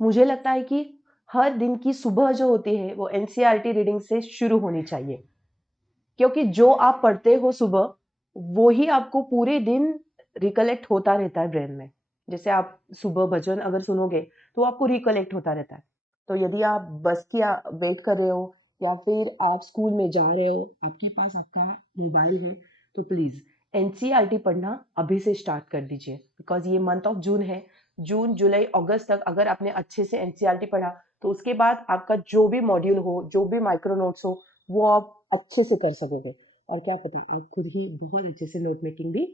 मुझे लगता है कि हर दिन की सुबह जो होती है वो एनसीईआरटी रीडिंग से शुरू होनी चाहिए, क्योंकि जो आप पढ़ते हो सुबह वो ही आपको पूरे दिन रिकलेक्ट होता रहता है ब्रेन में। जैसे आप सुबह भजन अगर सुनोगे तो आपको रिकलेक्ट होता रहता है। तो यदि आप बस की वेट कर रहे हो या फिर आप स्कूल में जा रहे हो, आपके पास आपका मोबाइल है, तो प्लीज एनसीईआरटी पढ़ना अभी से स्टार्ट कर दीजिए, बिकॉज ये मंथ ऑफ जून है। जून जुलाई अगस्त तक अगर आपने अच्छे से एनसीईआरटी पढ़ा तो उसके बाद आपका जो भी मॉड्यूल हो, जो भी माइक्रो नोट्स हो, वो आप अच्छे से कर सकोगे। और क्या पता आप खुद ही बहुत अच्छे से नोट मेकिंग भी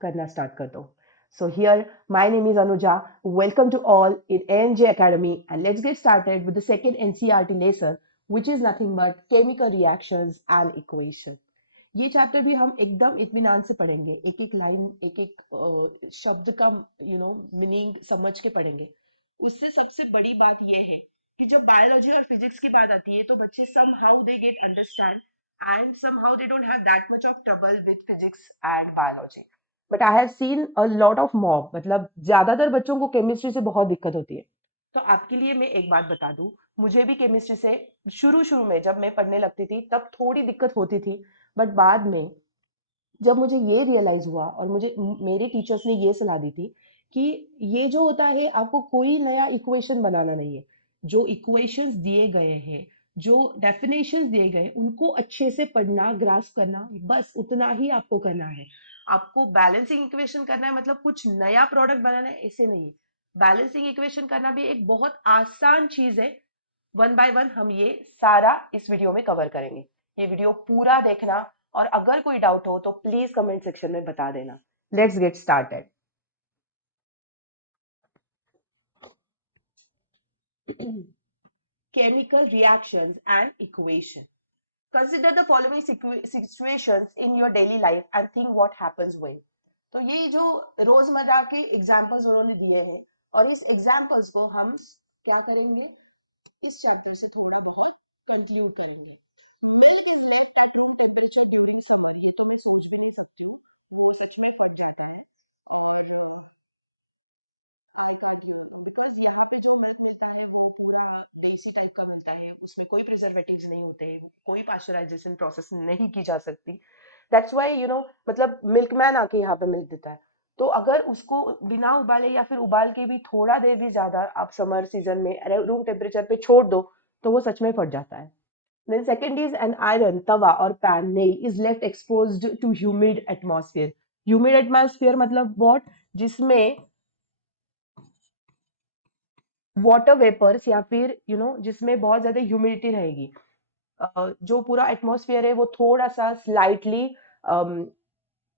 करना स्टार्ट कर दो। So here, my name is Anuja. Welcome to all in ANJ Academy, and let's get started with the second NCERT lesson, which is nothing but chemical reactions and equation. ये chapter भी हम एकदम इत्मीनान से पढ़ेंगे, एक एक लाइन, एक एक शब्द का मीनिंग समझ के पढ़ेंगे। उससे सबसे बड़ी बात यह है कि जब बायोलॉजी और फिजिक्स की बात आती है तो बच्चे somehow they get understand and somehow they don't have that much of trouble with physics and biology. But I have seen a lot of mob, मतलब ज्यादातर बच्चों को केमिस्ट्री से बहुत दिक्कत होती है। तो आपके लिए मैं एक बात बता दूं, मुझे भी केमिस्ट्री से शुरू शुरू में जब मैं पढ़ने लगती थी तब थोड़ी दिक्कत होती थी, बट बाद में जब मुझे ये रियलाइज हुआ और मुझे मेरे टीचर्स ने ये सलाह दी थी कि ये जो होता है आपको कोई नया इक्वेशन बनाना नहीं है, जो इक्वेशंस दिए गए हैं, जो डेफिनेशंस दिए गए उनको अच्छे से पढ़ना, ग्रास्प करना, बस उतना ही आपको करना है। आपको बैलेंसिंग इक्वेशन करना है, मतलब कुछ नया प्रोडक्ट बनाना है, ऐसे नहीं। बैलेंसिंग इक्वेशन करना भी एक बहुत आसान चीज है। वन बाय वन हम ये सारा इस वीडियो में कवर करेंगे। ये वीडियो पूरा देखना, और अगर कोई डाउट हो तो प्लीज कमेंट सेक्शन में बता देना। Let's get started. Chemical reactions and equation. Consider the following situations in your daily life and think what happens when. तो ये जो रोजमर्रा के एग्जांपल्स उन्होंने दिए हैं, और इस एग्जांपल्स को हम क्या करेंगे, इस चैप्टर से थोड़ा बहुत कंक्लूड करेंगे। Milk is left at room temperature during summer. ये तो मैं सोच भी नहीं सकती हूँ, वो सच में फट जाता है। और आई काट यू, बिकॉज यहाँ पे जो मिल्क मिलता है वो पूरा देसी टाइप का मिलता है, उसमें कोई प्रिजर्वेटिव्स नहीं होते, कोई पास्चराइजेशन प्रोसेस नहीं की जा सकती। दैट्स व्हाई मतलब मिल्कमैन आके यहाँ पे मिल्क देता है। तो अगर उसको बिना उबाले या फिर उबाल के भी थोड़ा देर भी ज्यादा आप समर सीजन में रूम टेम्परेचर पे छोड़ दो तो वो सच में फट जाता है। Then second is an iron tawa or pan nail is left exposed to humid atmosphere. Humid atmosphere मतलब what? जिसमें वाटर वेपर्स या फिर जिसमें बहुत ज्यादा ह्यूमिडिटी रहेगी, जो पूरा एटमॉस्फेयर है वो थोड़ा सा स्लाइटली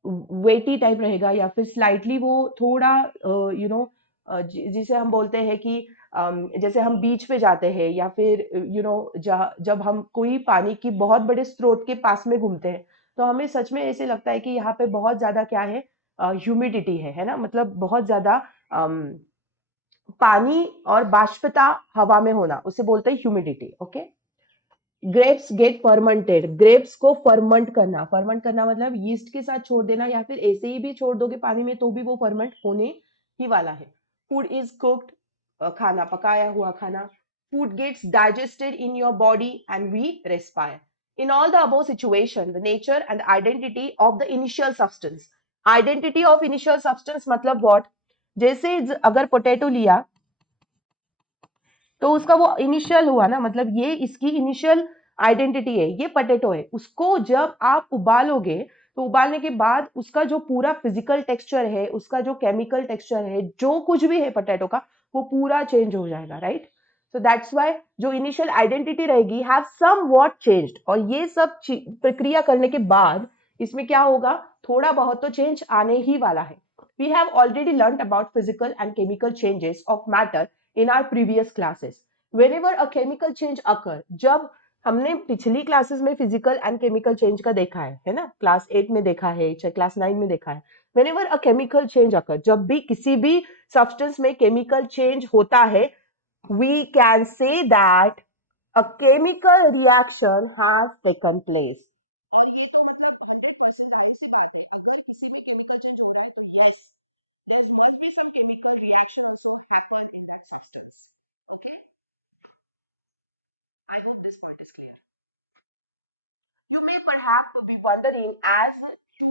वेटी टाइप रहेगा, या फिर स्लाइटली वो थोड़ा जिसे हम बोलते हैं कि जैसे हम बीच पे जाते हैं या फिर जब हम कोई पानी की बहुत बड़े स्रोत के पास में घूमते हैं तो हमें सच में ऐसे लगता है कि यहाँ पे बहुत ज्यादा क्या है, ह्यूमिडिटी है ना, मतलब बहुत ज्यादा पानी और बाष्पता हवा में होना, उसे बोलते हैं humidity. Okay. Grapes get fermented, grapes को फर्मेंट करना, फर्मेंट करना मतलब यीस्ट के साथ छोड़ देना, या फिर ऐसे ही भी छोड़ दोगे पानी में तो भी वो फर्मेंट होने ही वाला है। फूड इज कुक्ड, खाना पकाया हुआ खाना। Food gets digested in your body and we respire. In all the above situation the nature and identity of the initial substance. Identity of initial substance मतलब व्हाट? जैसे अगर पोटैटो लिया तो उसका वो इनिशियल हुआ ना, मतलब ये इसकी इनिशियल आइडेंटिटी है, ये पोटैटो है। उसको जब आप उबालोगे तो उबालने के बाद उसका जो पूरा फिजिकल टेक्सचर है, उसका जो केमिकल टेक्सचर है, जो कुछ भी है पोटैटो का, वो पूरा चेंज हो जाएगा, राइट? सो दैट्स वाई जो इनिशियल आइडेंटिटी रहेगी हैव सम वॉट चेंज्ड, और ये सब प्रक्रिया करने के बाद इसमें क्या होगा, थोड़ा बहुत तो चेंज आने ही वाला है। We have already learned about physical and chemical changes of matter in our previous classes. Whenever a chemical change occur, जब हमने पिछली क्लासेस में फिजिकल एंड केमिकल चेंज का देखा है ना, क्लास 8 में देखा है, चाहे क्लास 9 में देखा है। Whenever a chemical change occur, जब भी किसी भी सब्सटेंस में केमिकल चेंज होता है, we can say that a chemical reaction has taken place. और ये तो मतलब 100% है, ऐसी बात है, अगर किसी में केमिकल चेंज हुआ तो yes, there must be some chemical reaction also happen in that substance. this part is clear. You may perhaps be wondering as to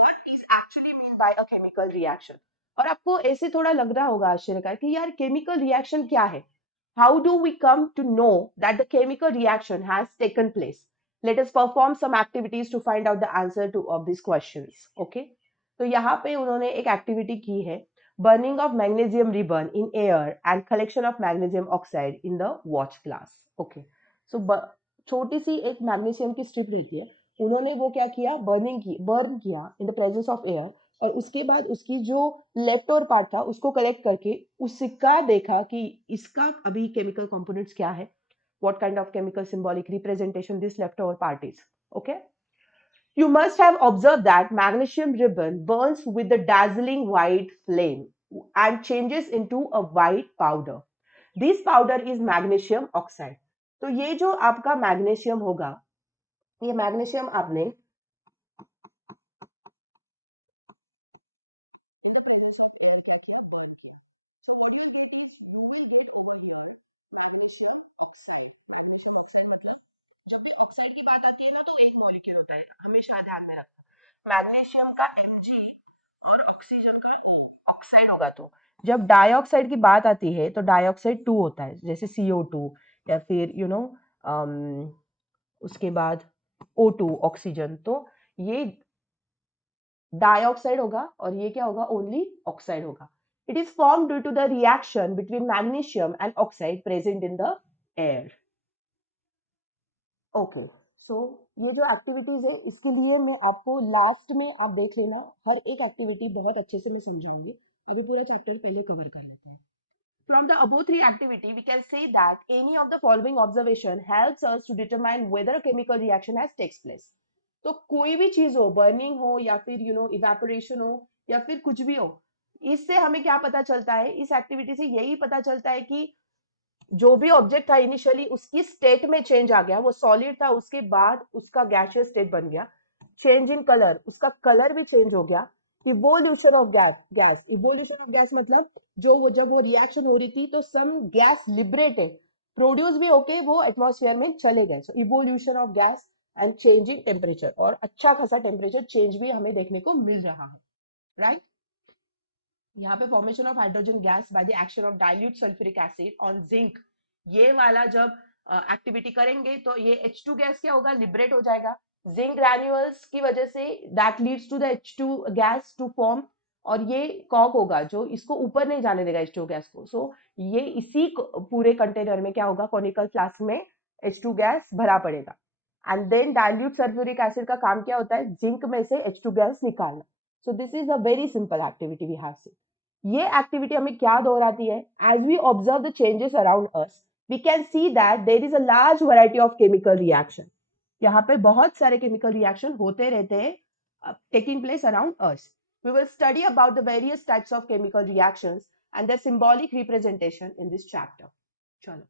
what is actually mean by a chemical reaction. और आपको ऐसे थोड़ा लग रहा होगा आश्चर्य कि यार केमिकल रिएक्शन क्या है? How do we come to know that the chemical reaction has taken place? Let us perform some activities to find out the answer to of these questions. Okay? तो यहाँ पे उन्होंने एक एक्टिविटी की है, burning of magnesium ribbon in air and collection of magnesium oxide in the watch glass. Okay. So छोटी सी एक magnesium की स्ट्रिप रहती है, उन्होंने वो क्या किया, बर्न किया in the presence of air, और उसके बाद उसकी जो लेफ्ट ओवर पार्ट था उसको कलेक्ट करके उसका देखा कि इसका अभी केमिकल कंपोनेंट्स क्या है, what kind of chemical symbolic representation this leftover part is. Okay, you must have observed that magnesium ribbon burns with the dazzling white flame and changes into a white powder. This powder is magnesium oxide. तो ये जो आपका magnesium होगा, ये magnesium आपने magnesium oxide, magnesium oxide मतलब जब भी ऑक्साइड की बात आती है ना तो एक मॉलिक्यूल होता है, हमेशा ध्यान में रखना, मैग्नीशियम का Mg और ऑक्सीजन का ऑक्साइड होगा। तो जब डाइऑक्साइड की बात आती है तो डाइऑक्साइड 2 होता है, जैसे CO2 या फिर उसके बाद O2 ऑक्सीजन, तो ये डाइऑक्साइड होगा और ये क्या होगा, ओनली ऑक्साइड होगा। It is form due to the reaction between magnesium and oxide present in the air. Okay, so ये जो एक्टिविटीज है इसके लिए मैं आपको लास्ट में आप देख लेना, हर एक एक्टिविटी बहुत अच्छे से मैं समझाऊंगी। अभी पूरा चैप्टर पहले कवर कर लेते हैं। From the above three activity, we can say that any of the following observation helps us to determine whether a chemical reaction has takes place. तो कोई भी चीज हो, बर्निंग हो या फिर इवेपोरेशन हो या फिर कुछ भी हो, इससे हमें क्या पता चलता है, इस एक्टिविटी से यही पता चलता है कि जो भी ऑब्जेक्ट था इनिशियली उसकी स्टेट में चेंज आ गया, वो सॉलिड था उसके बाद उसका गैसियस स्टेट बन गया, चेंज इन कलर, उसका कलर भी चेंज हो गया, evolution of gas, evolution of gas मतलब जब वो रिएक्शन हो रही थी तो सम गैस लिबरेटेड प्रोड्यूस भी होके वो एटमॉस्फेयर में चले गए, so evolution of gas and change in temperature, और अच्छा खासा टेम्परेचर चेंज भी हमें देखने को मिल रहा है, राइट। यहाँ पे formation of hydrogen gas by the action of dilute sulphuric acid on zinc, ये वाला जब एक्टिविटी करेंगे तो ये H2 गैस क्या होगा, लिबरेट हो जाएगा जिंक ग्रैन्यूल्स की वजह से, that leads to the H2 gas to form, और ये कॉक होगा जो इसको ऊपर नहीं जाने देगा H2 गैस को, सो ये इसी पूरे कंटेनर में क्या होगा, कॉनिकल फ्लास्क में H2 गैस भरा पड़ेगा, and then dilute sulphuric acid का काम क्या होता है, जिंक में से H2 गैस निकालना। So this is a very simple activity we have seen. ये एक्टिविटी हमें क्या दोहराती है, as we observe the changes around us we can see that there is a large variety of chemical reaction. यहाँ पे बहुत सारे केमिकल रिएक्शन होते रहते हैं taking place around us. We will study about the various types of chemical reactions and their symbolic representation in this chapter. चलो,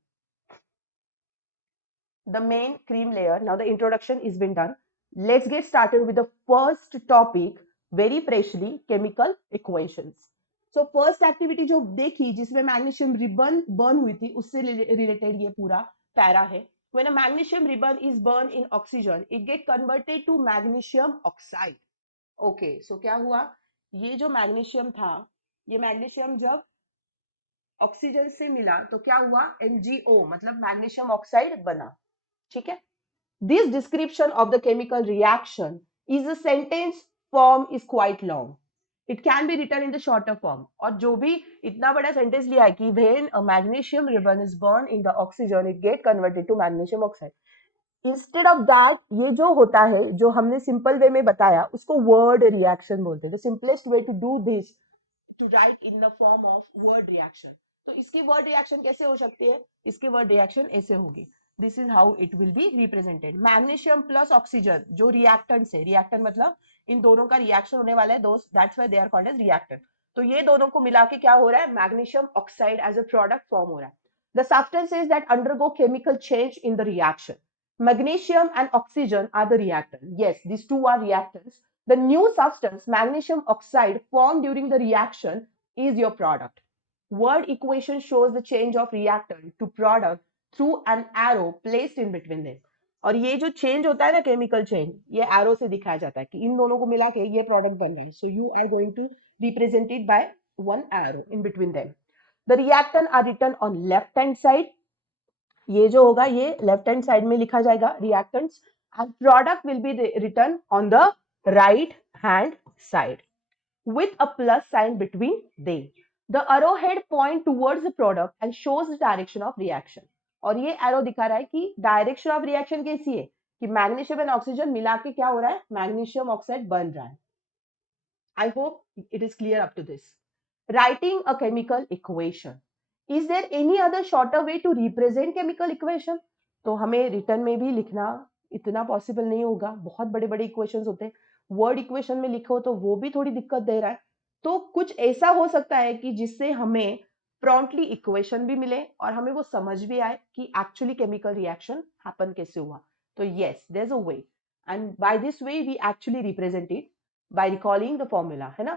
the main cream layer. Now the introduction is been done. Let's get started with the first topic, very freshly, chemical equations. So first activity जो देखी जिसमें magnesium ribbon burn हुई थी उससे related ये पूरा para है। When a magnesium ribbon is burned in oxygen, it get converted to magnesium oxide. Okay, so क्या हुआ, ये जो मैग्नीशियम था, ये मैग्नीशियम जब ऑक्सीजन से मिला तो क्या हुआ, MgO मतलब मैग्नीशियम ऑक्साइड बना, ठीक है। This description of the chemical reaction is a sentence form is quite long. It can be written in the shorter form. और जो भी इतना बड़ा सेंटेंस लिया है कि when a magnesium ribbon is burned in the oxygen, it get converted to magnesium oxide. Instead of that, ये जो होता है जो हमने सिंपल वे में बताया उसको वर्ड रिएक्शन बोलते हैं। The simplest way to do this to write in the form of word reaction. तो इसकी वर्ड रिएक्शन कैसे हो सकती है, इसकी वर्ड रिएक्शन ऐसे होगी, this is how it will be represented. Magnesium plus oxygen जो रिएक्टेंट है, रिएक्टेंट मतलब इन दोनों का रिएक्शन होने वाला है, दोस्त that's why they are called as reactant. तो ये दोनों को मिला के क्या हो रहा है, magnesium oxide as a product form हो रहा है। The substances that undergo chemical change in the reaction, magnesium and oxygen are the reactant. Yes, these two are reactants. The new substance, magnesium oxide, formed during the reaction is your product. Word equation shows the change of reactant to product through an arrow placed in between them. और ये जो change होता है ना, chemical change, ये arrow से दिखाया जाता है कि इन दोनों को मिला के ये प्रोडक्ट बन रहा है. So you are going to represent it by one arrow in between them. The reactant are written on left hand side. ये जो होगा ये लेफ्ट हैंड साइड में लिखा जाएगा reactants, and product will be written on the right hand side with a plus sign between them. The arrowhead point towards the product and shows the direction of reaction. और ये arrow दिखा रहा है कि direction of reaction कैसी है, कि magnesium and oxygen मिला के क्या हो रहा है, मैग्नीशियम ऑक्साइड बन रहा है. I hope it is clear up to this. Writing a chemical equation. Is there any other shorter way to represent chemical equation? तो हमें रिटर्न में भी लिखना इतना पॉसिबल नहीं होगा, बहुत बड़े बड़े इक्वेशंस होते हैं. वर्ड इक्वेशन में लिखो तो वो भी थोड़ी दिक्कत दे रहा है. तो कुछ ऐसा हो सकता है कि जिससे हमें प्रॉम्प्टली इक्वेशन भी मिले और हमें वो समझ भी आए कि एक्चुअली केमिकल रिएक्शन हैपन कैसे हुआ. तो yes, there is a way, and by this way we actually represent it by recalling the formula, है ना.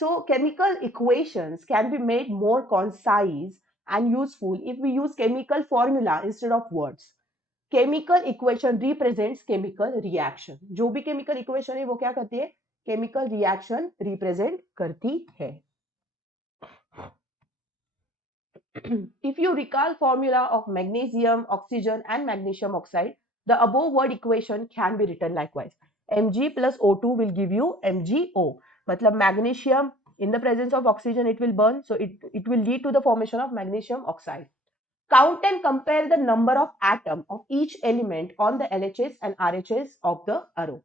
So chemical equations can be made more concise and useful if we use chemical formula instead of words. Chemical equation represents chemical reaction. जो भी chemical equation है वो क्या करती है, chemical reaction represent करती है. If you recall formula of magnesium, oxygen and magnesium oxide, the above word equation can be written likewise. Mg plus O2 will give you MgO. मतलब magnesium in the presence of oxygen it will burn, so it will lead to the formation of magnesium oxide. Count and compare the number of atom of each element on the LHS and RHS of the arrow.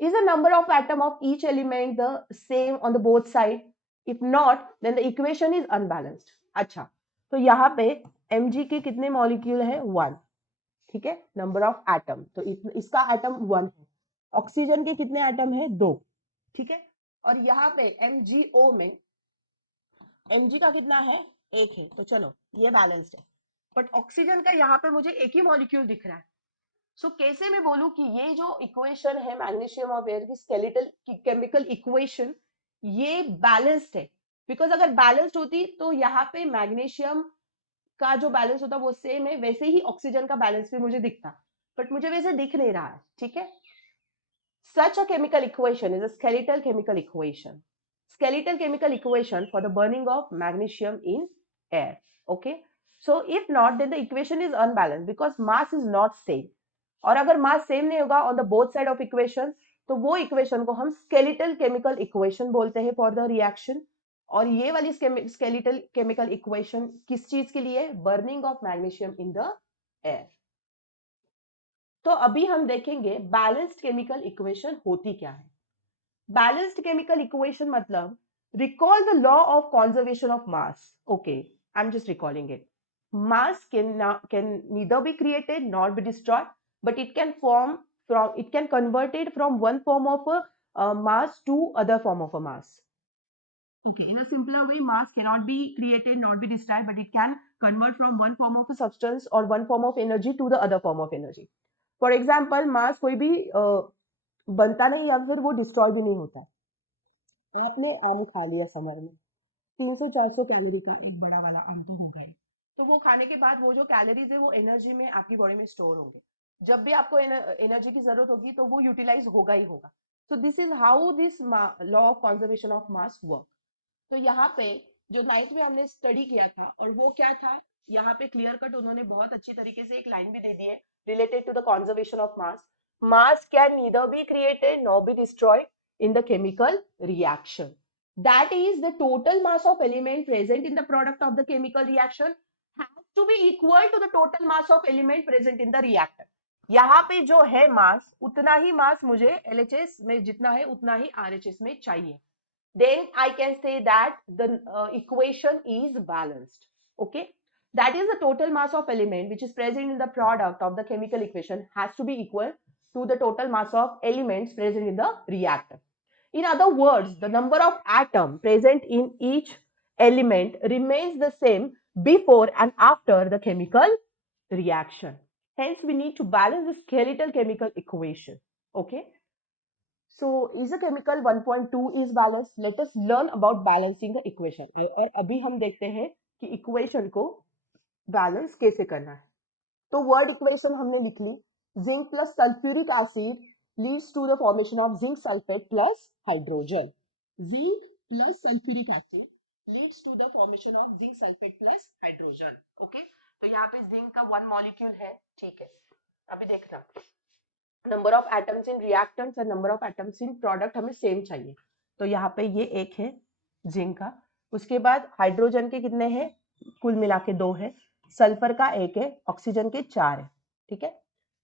Is the number of atom of each element the same on the both side? If not, then the equation is unbalanced. अच्छा, तो यहाँ पे Mg के कितने molecule है, 1. ठीक है, number of atom, तो इसका एटम 1 है. ऑक्सीजन के कितने एटम है, 2. ठीक है, और यहाँ पे MgO में Mg का कितना है, 1 है. तो चलो ये बैलेंस्ड है, बट ऑक्सीजन का यहाँ पे मुझे एक ही मॉलिक्यूल दिख रहा है. सो कैसे मैं बोलूं कि ये जो इक्वेशन है मैग्नीशियम ऑफ एयर की स्केलेटल की केमिकल इक्वेशन, ये बैलेंस्ड है. बिकॉज अगर बैलेंस्ड होती तो यहाँ पे मैग्नीशियम का जो बैलेंस होता वो सेम है, वैसे ही ऑक्सीजन का बैलेंस भी मुझे दिखता, बट मुझे वैसे दिख नहीं रहा है. ठीक है, such a chemical equation is a skeletal chemical equation. Skeletal chemical equation for the burning of magnesium in air. Okay, so if not, then the equation is unbalanced because mass is not same. और अगर mass same नहीं होगा on the both side of equation, तो वो equation को हम skeletal chemical equation बोलते हैं फॉर द रिएक्शन. और ये वाली स्केलेटल केमिकल इक्वेशन किस चीज के लिए, burning of magnesium in the air. तो अभी हम देखेंगे बैलेंस्ड केमिकल इक्वेशन होती क्या है. बैलेंस्ड केमिकल इक्वेशन मतलब, recall the law of conservation of mass. Okay, I'm just recalling it. Mass can neither be created nor be destroyed, but it can converted from one form of a mass to other form of a mass. Okay, in a simpler way, mass cannot be created nor be destroyed, but it can convert from one form of a substance or one form of energy to the other form of energy. For example, mass कोई भी बनता नहीं या फिर वो destroy भी नहीं होता. आपने आम खा लिया समर में, 300-400 कैलोरी का एक बड़ा वाला आम तो होगा ही. तो वो खाने के बाद वो जो कैलोरीज है वो एनर्जी में आपकी बॉडी में स्टोर होंगे. जब भी आपको एनर्जी की जरूरत होगी तो वो यूटिलाइज होगा ही होगा. तो this is how this law of conservation of mass work. तो यहाँ पे जो 9th में हमने स्टडी किया था, और वो क्या था, यहाँ पे क्लियर कट उन्होंने बहुत अच्छी तरीके से एक लाइन भी दे दी है related to the conservation of mass. Mass can neither be created nor be destroyed in the chemical reaction. That is, the total mass of element present in the product of the chemical reaction has to be equal to the total mass of element present in the reactor. यहाँ पे जो है मास, उतना ही मास मुझे LHS में जितना है उतना ही RHS में चाहिए. Then I can say that the equation is balanced. Okay, that is the total mass of element which is present in the product of the chemical equation has to be equal to the total mass of elements present in the reactor. In other words, the number of atoms present in each element remains the same before and after the chemical reaction. Hence, we need to balance the skeletal chemical equation. Okay. So, is the chemical 1.2 is balanced? Let us learn about balancing the equation. और अभी हम देखते हैं कि equation को balance कैसे करना है. तो वर्ड इक्वेशन हमने लिख ली, zinc plus sulphuric acid leads to the formation of zinc sulphate plus hydrogen. Zinc plus sulphuric acid leads to the formation of zinc sulphate plus hydrogen. Okay, तो यहाँ पे जिंक का 1 मॉलिक्यूल है, ठीक है। अभी देखना, number of atoms in reactants और number of atoms in product हमें सेम चाहिए। तो यहाँ पे ये एक है जिंक का, उसके बाद हाइड्रोजन के कितने हैं, कुल मिला के 2 है, सल्फर का 1 है, ऑक्सीजन के 4 है, ठीक है।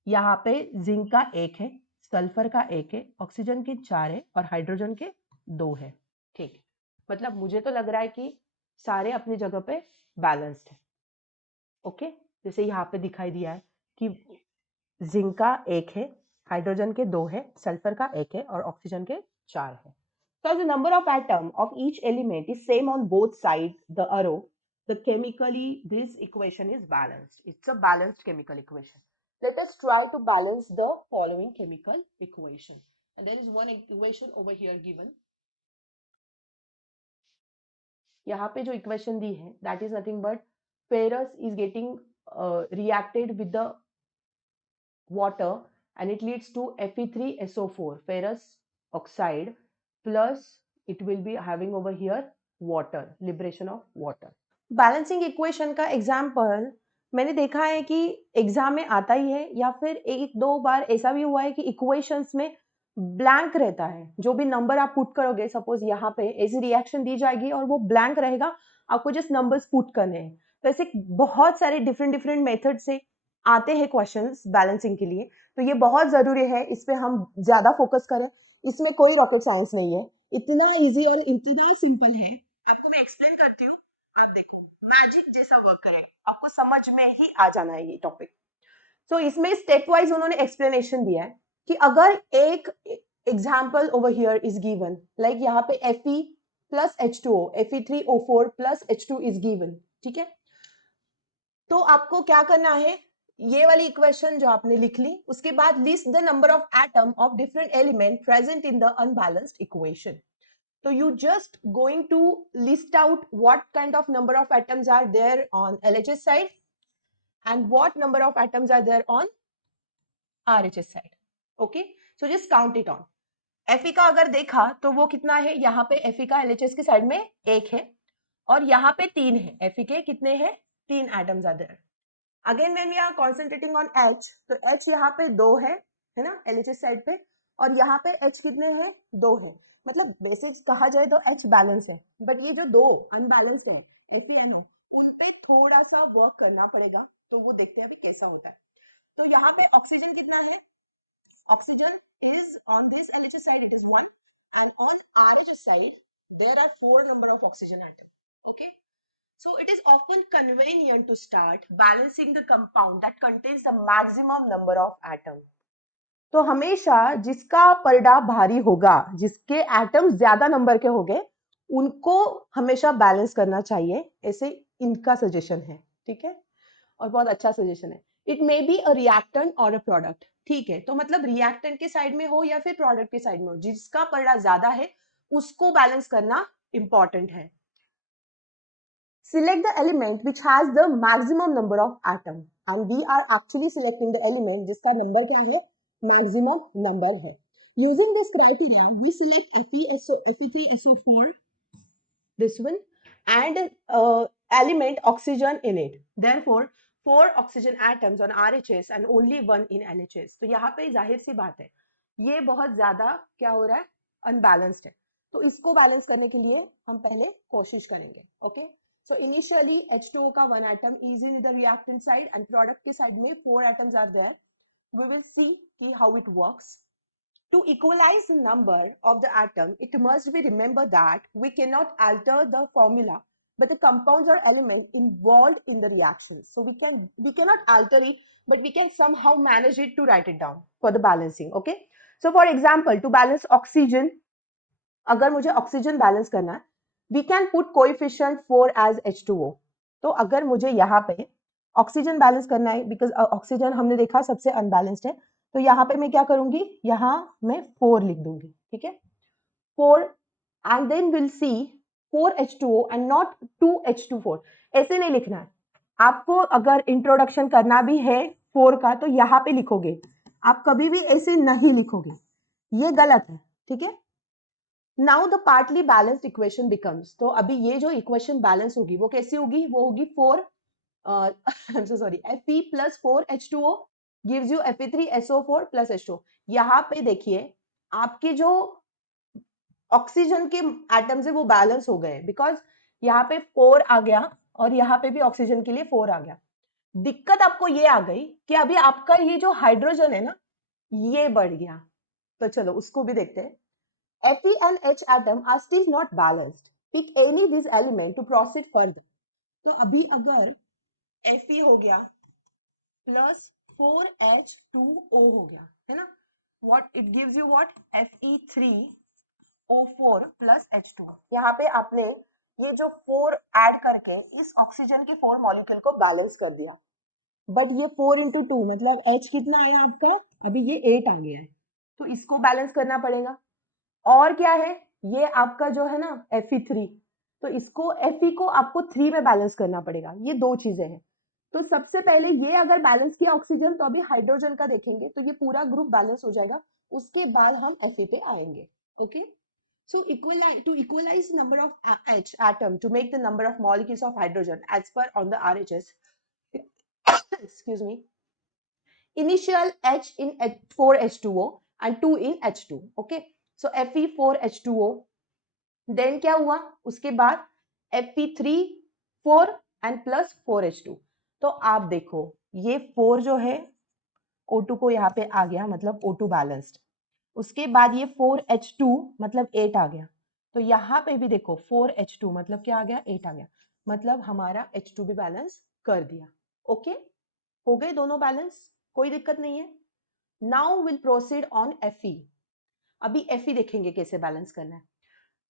यहाँ पे जिंक का 1 है, सल्फर का 1 है, ऑक्सीजन के 4 है और हाइड्रोजन के 2 है, ठीक। मतलब मुझे तो लग रहा है कि सारे अपनी जगह पे बैलेंस्ड है। ओके, जैसे यहाँ पे दिखाई दिया है कि जिंक का 1 है, हाइड्रोजन के 2 है, सल्फर का 1 है और ऑक्सीजन के 4 है। So as the number of atom of each element is same on both sides the arrow, the chemically this equation is balanced. It's a balanced chemical equation. Let us try to balance the following chemical equation. And there is one equation over here given. यहाँ पे जो equation दी है that is nothing but ferrous is getting reacted with the water and it leads to Fe3SO4 ferrous oxide plus it will be having over here water, liberation of water. Balancing equation का example मैंने देखा है कि exam में आता ही है, या फिर एक दो बार ऐसा भी हुआ है कि इक्वेशंस में ब्लैंक रहता है, जो भी नंबर आप पुट करोगे, सपोज यहाँ पे ऐसी रिएक्शन दी जाएगी और वो ब्लैंक रहेगा, आपको जस्ट नंबर्स पुट करने हैं। तो ऐसे बहुत सारे डिफरेंट मेथड से आते हैं क्वेश्चंस बैलेंसिंग के लिए, तो ये बहुत जरूरी है, इस पे हम ज्यादा फोकस करें। इसमें कोई रॉकेट साइंस नहीं है, इतना इजी और इतना सिंपल है। आपको मैं एक्सप्लेन करती हूँ, आप देखो मैजिक जैसा वर्क करे, आपको समझ में ही आ जाना है ये टॉपिक। सो इसमें स्टेप वाइज उन्होंने एक्सप्लेनेशन दिया है कि अगर एक example over here is given, like यहाँ पे Fe plus H2O, Fe3O4 plus H2 is given, ठीक है। तो आपको क्या करना है, ये वाली इक्वेशन जो आपने लिख ली, उसके बाद list the number of atom of different element present in the unbalanced equation. So you just going to list out what kind of number of atoms are there on LHS side and what number of atoms are there on RHS side. Okay, so just count it on. Fe का अगर देखा तो वो कितना है, यहाँ पे Fe का LHS के साइड में 1 है और यहाँ पे 3 है। Fe के कितने हैं, 3 atoms are there. Again when we are concentrating on H, तो H यहाँ पे 2 है ना LHS साइड पे, और यहाँ पे H कितने हैं, 2 है। मतलब बेसिक कहा जाए तो H बैलेंस है, बट ये जो 2 अनबैलेंस्ड है FeNO, उन पे थोड़ा सा वर्क करना पड़ेगा, तो वो देखते हैं अभी कैसा होता है। तो यहाँ पे ऑक्सीजन कितना है, oxygen is on this LHS side it is 1 and on RHS side there are 4 number of oxygen atom. Okay, so it is often convenient to start balancing the compound that contains the maximum number of atom. तो हमेशा जिसका परडा भारी होगा, जिसके atoms ज्यादा number के होंगे, उनको हमेशा बैलेंस करना चाहिए, ऐसे इनका सजेशन है, ठीक है। और बहुत अच्छा सजेशन है। It may be a reactant और अ प्रोडक्ट, ठीक है। तो मतलब रिएक्टेंट के साइड में हो या फिर प्रोडक्ट के साइड में हो, जिसका परडा ज्यादा है उसको बैलेंस करना इंपॉर्टेंट है। Select the element which has the maximum number of atom, and we are actually selecting the element जिसका नंबर क्या है, maximum number है। Using this criteria, we select Fe3SO4, this one, and element oxygen in it. Therefore, 4 oxygen atoms on RHS and only 1 in LHS. तो यहाँ पे जाहिर सी बात है, ये बहुत ज्यादा क्या हो रहा है, अनबैलेंस्ड है। तो इसको बैलेंस करने के लिए हम पहले कोशिश करेंगे। ओके, so initially H2O का 1 atom is in the reactant side and product के side में 4 atoms are there. We will see how it works. To equalize the number of the atom, it must be remembered that we cannot alter the formula, but the compounds or element involved in the reactions. So we cannot alter it, but we can somehow manage it to write it down for the balancing. Okay. So for example, to balance oxygen, अगर मुझे oxygen balance करना है, we can put coefficient 4 as H2O. तो अगर मुझे यहाँ पे oxygen balance करना है, बिकॉज ऑक्सीजन हमने देखा सबसे अनबैलेंस्ड है, तो यहाँ पे मैं क्या करूंगी, यहाँ मैं 4 लिख दूंगी, ठीक है, 4, and then will see 4H2O and not 2H24. ऐसे नहीं लिखना है आपको। अगर इंट्रोडक्शन करना भी है 4 का, तो यहाँ पे लिखोगे, आप कभी भी ऐसे नहीं लिखोगे, ये गलत है, ठीक है। Now the partly balanced equation becomes, तो अभी ये जो इक्वेशन बैलेंस होगी वो कैसी होगी, वो होगी 4 sorry Fe plus 4H2O gives you Fe3SO4 plus H2O। यहाँ पे देखिए आपके जो ऑक्सीजन के एटम्स है वो बैलेंस हो गए, बिकॉज यहाँ पे 4 आ गया और यहाँ पे भी ऑक्सीजन के लिए 4 आ गया। दिक्कत आपको ये आ गई कि अभी आपका ये जो हाइड्रोजन है ना, ये बढ़ गया। तो चलो उसको भी देखते हैं। Fe and H atom are still not balanced. Pick any of these element to proceed further. तो अभी अगर Fe हो गया प्लस 4H2O हो गया, है ना, what it gives you what, Fe3O4 plus H2। यहाँ पे आपने ये जो 4 ऐड करके इस ऑक्सीजन के 4 मॉलिक्यूल को बैलेंस कर दिया, बट ये 4 इंटू 2 मतलब H कितना आया आपका, अभी ये 8 आ गया है, तो इसको बैलेंस करना पड़ेगा। और क्या है, ये आपका जो है ना Fe3, तो इसको Fe को आपको 3 में बैलेंस करना पड़ेगा, ये दो चीजें हैं। तो सबसे पहले ये अगर बैलेंस किया ऑक्सीजन, तो अभी हाइड्रोजन का देखेंगे, तो ये पूरा ग्रुप बैलेंस हो जाएगा, उसके बाद हम Fe पे आएंगे। Okay, so to equalize number of H atom to make the number of molecules of hydrogen as per on the RHS, excuse me, initial H in 4H2O and 2 in H2, okay, so Fe4H2O, then क्या हुआ उसके बाद Fe3 4 and plus 4H2। तो आप देखो ये 4 जो है O2 को यहाँ पे आ गया, मतलब O2 बैलेंस्ड, उसके बाद ये 4H2 मतलब 8 आ गया, तो यहाँ पे भी देखो 4H2 मतलब क्या आ गया, 8 आ गया, मतलब हमारा H2 भी बैलेंस कर दिया। ओके, हो गए दोनों बैलेंस, कोई दिक्कत नहीं है। Now will proceed on Fe। अभी Fe देखेंगे कैसे बैलेंस करना है।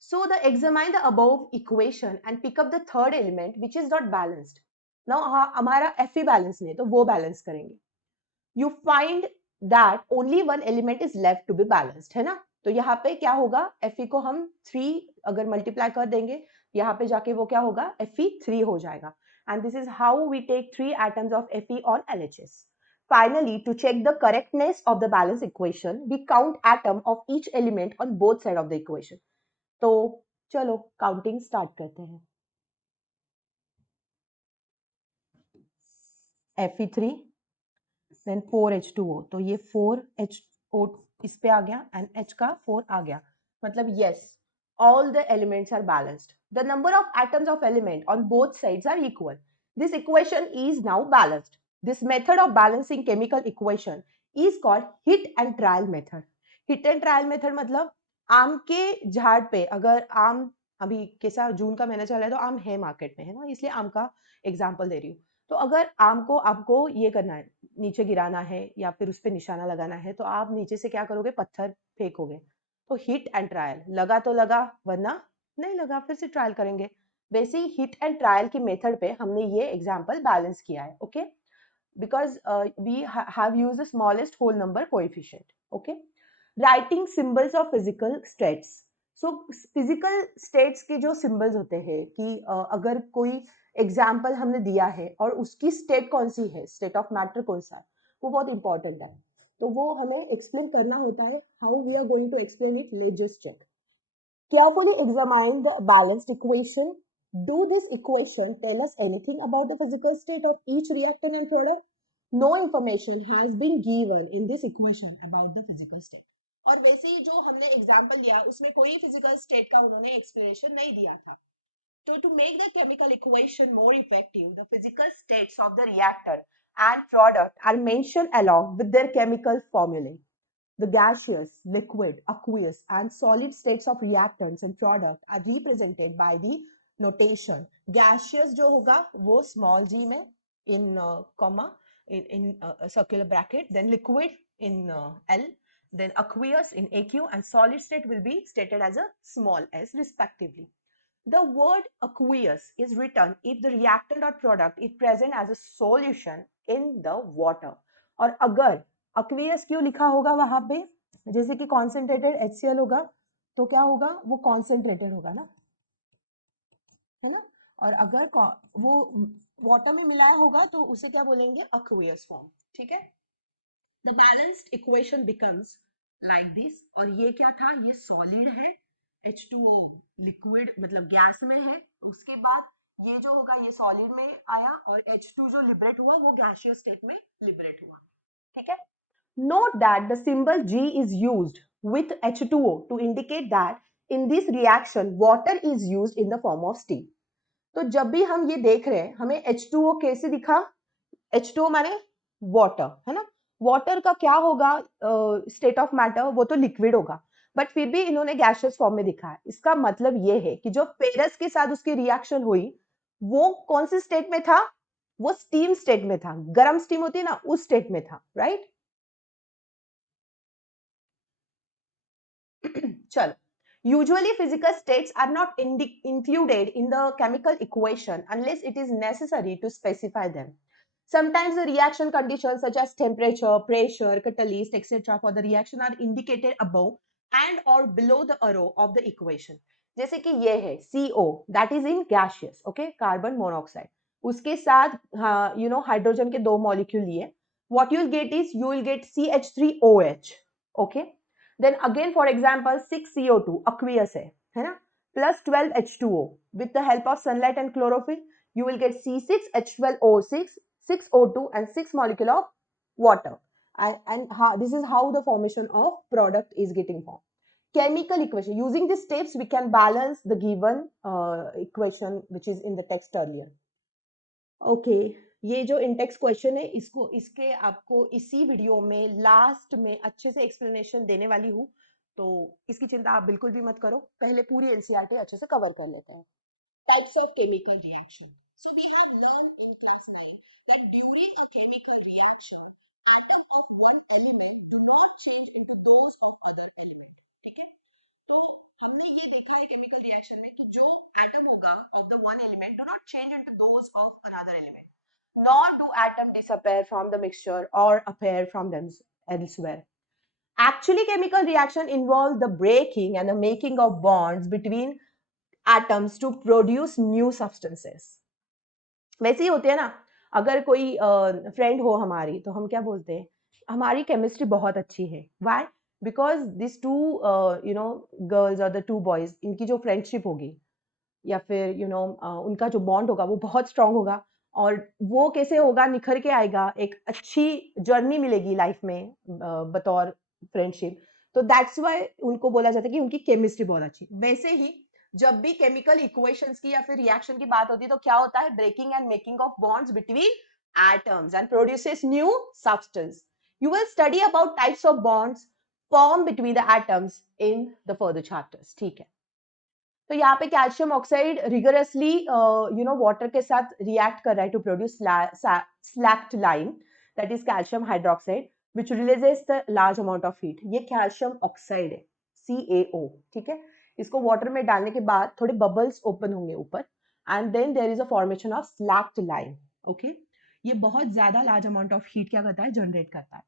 So examine the above equation and pick up the third element which is not balanced. Now हमारा Fe balance नहीं है, तो वो बैलेंस करेंगे। You find that only one element is left to be balanced, है ना, तो यहाँ पे क्या होगा, Fe को हम 3 अगर मल्टीप्लाई कर देंगे, यहाँ पे जाके वो क्या होगा, Fe3 हो जाएगा। And this is how we take 3 atoms of Fe on LHS. Finally, to check the correctness of the balance equation, we count atom of each element on both sides of the equation. तो चलो counting start करते हैं। Fe3 then 4H2O, तो ये 4HO इस पे आ गया and H का 4 आ गया, मतलब yes all the elements are balanced. The number of atoms of element on both sides are equal. This equation is now balanced. This method of balancing chemical equation is called hit and trial method. Hit and trial method मतलब आम के झाड़ पे अगर आम, अभी कैसा जून का महीना चल रहा है तो आम है मार्केट में, है ना, इसलिए आम का एग्जांपल दे रही हूँ। तो अगर आम को आपको ये करना है, नीचे गिराना है या फिर उस पे निशाना लगाना है, तो आप नीचे से क्या करोगे, पत्थर फेंकोगे। तो हिट एंड ट्रायल, लगा तो लगा वरना नहीं लगा, फिर से ट्रायल करेंगे। वैसे ही हिट एंड ट्रायल की मेथड पे हमने ये एग्जांपल बैलेंस किया है। Okay, because we have used the smallest whole number coefficient. Okay, writing symbols of physical states. So physical states के जो symbols होते हैं कि अगर कोई एग्जाम्पल हमने दिया है और उसकी स्टेट कौन सी है, स्टेट ऑफ मैटर कौन सा है, वो बहुत इंपॉर्टेंट है, तो वो हमें एक्सप्लेन करना होता है। How we are going to explain it, let's just check. Carefully examine the balanced equation. Do this equation tell us anything about the physical state of each reactant and product? No information has been given in this equation about the physical state. और वैसे ही जो हमने example लिया उसमें कोई physical state का उन्होंने explanation नहीं दिया था। So to make the chemical equation more effective, the physical states of the reactor and product are mentioned along with their chemical formulae. The gaseous, liquid, aqueous, and solid states of reactants and product are represented by the notation. Gaseous जो होगा वो small g में in comma in circular bracket, then liquid in L, then aqueous in AQ, and solid state will be stated as a small s respectively. The word aqueous is written if the reactant or product is present as a solution in the water. और अगर aqueous क्यों लिखा होगा वहां पे, जैसे कि concentrated HCl होगा तो क्या होगा, वो concentrated होगा ना, है ना, और अगर वो वाटर में मिलाया होगा तो उसे क्या बोलेंगे, aqueous फॉर्म, ठीक है। The balanced equation becomes like this, और ये क्या था, ये सॉलिड है, H2O लिक्विड मतलब गैस में है, उसके बाद ये जो होगा ये सॉलिड में आया, और H2 जो लिबरेट हुआ वो गैसियस स्टेट में लिबरेट हुआ, ठीक है। Note that the symbol G is used with H2O to indicate that in this reaction water is used in the form of steam. तो जब भी हम ये देख रहे हैं हमें H2O कैसे दिखा, H2O माने वाटर, है ना। वाटर का क्या होगा स्टेट ऑफ मैटर, वो तो लिक्विड होगा, बट फिर भी इन्होंने गैसियस फॉर्म में दिखा है। इसका मतलब ये है कि जो पेरस के साथ उसकी रिएक्शन हुई वो कौन से स्टेट में था, वो स्टीम स्टेट में था, गर्म स्टीम होती है ना उस स्टेट में था, राइट। चलो, usually physical states are not included in the chemical equation unless it is necessary to specify them. Sometimes the reaction conditions such as temperature, pressure, catalyst, etc. for the reaction are indicated above and or below the arrow of the equation. जैसे कि ये है CO, that is in gaseous, okay, carbon monoxide. उसके साथ हाँ, you know, hydrogen के दो molecule लिए, what you will get is you will get CH3OH, okay. Then again, for example, 6CO2 aqueous है ना, plus 12H2O. With the help of sunlight and chlorophyll, you will get C6H12O6, 6O2, and 6 molecule of water. And this is how the formation of product is getting formed. Chemical equation. Using these steps, we can balance the given equation which is in the text earlier. Okay, ये जो Intex question है इसको इसके आपको इसी video में last में अच्छे से एक्सप्लेनेशन देने वाली हूँ, तो इसकी चिंता आप बिल्कुल भी मत करो, पहले पूरी एनसीईआरटी अच्छे से कवर कर लेते हैं। Types of chemical reaction. So we have learned in class 9 that during a chemical reaction, atom of one element do not change into those of other element. ठीक है? तो हमने ये देखा है केमिकल रिएक्शन में कि जो एटम होगा of the one element do not change into those of another element, nor do atom disappear from the mixture or appear from them elsewhere. Actually, chemical reaction involve the breaking and the making of bonds between atoms to produce new substances. वैसे ही होते हैं ना, अगर कोई friend हो हमारी तो हम क्या बोलते हैं, हमारी केमिस्ट्री बहुत अच्छी है, why, because this two you know girls और द टू बॉयज, इनकी जो फ्रेंडशिप होगी या फिर यू नो उनका जो बॉन्ड होगा वो बहुत स्ट्रांग होगा, और वो कैसे होगा, निखर के आएगा, एक अच्छी जर्नी मिलेगी लाइफ में बतौर फ्रेंडशिप। तो दैट्स वाई उनको बोला जाता है कि उनकी केमिस्ट्री बहुत अच्छी। वैसे ही जब भी केमिकल इक्वेशंस की या फिर रिएक्शन की बात होती है तो क्या होता है, breaking and making of bonds between atoms and produces new substance. You will study about types of bonds formed between the atoms in the further chapters. ठीक है, तो यहाँ पे calcium oxide rigorously you know water के साथ react कर रहा है to produce slaked lime, that is calcium hydroxide which releases the large amount of heat. ये कैल्शियम ऑक्साइड है, CaO, ठीक है। इसको वाटर में डालने के बाद थोड़े बबल्स ओपन होंगे ऊपर, and then there is a formation of slaked lime, okay. ये बहुत ज्यादा लार्ज अमाउंट ऑफ हीट क्या करता है, जनरेट करता है।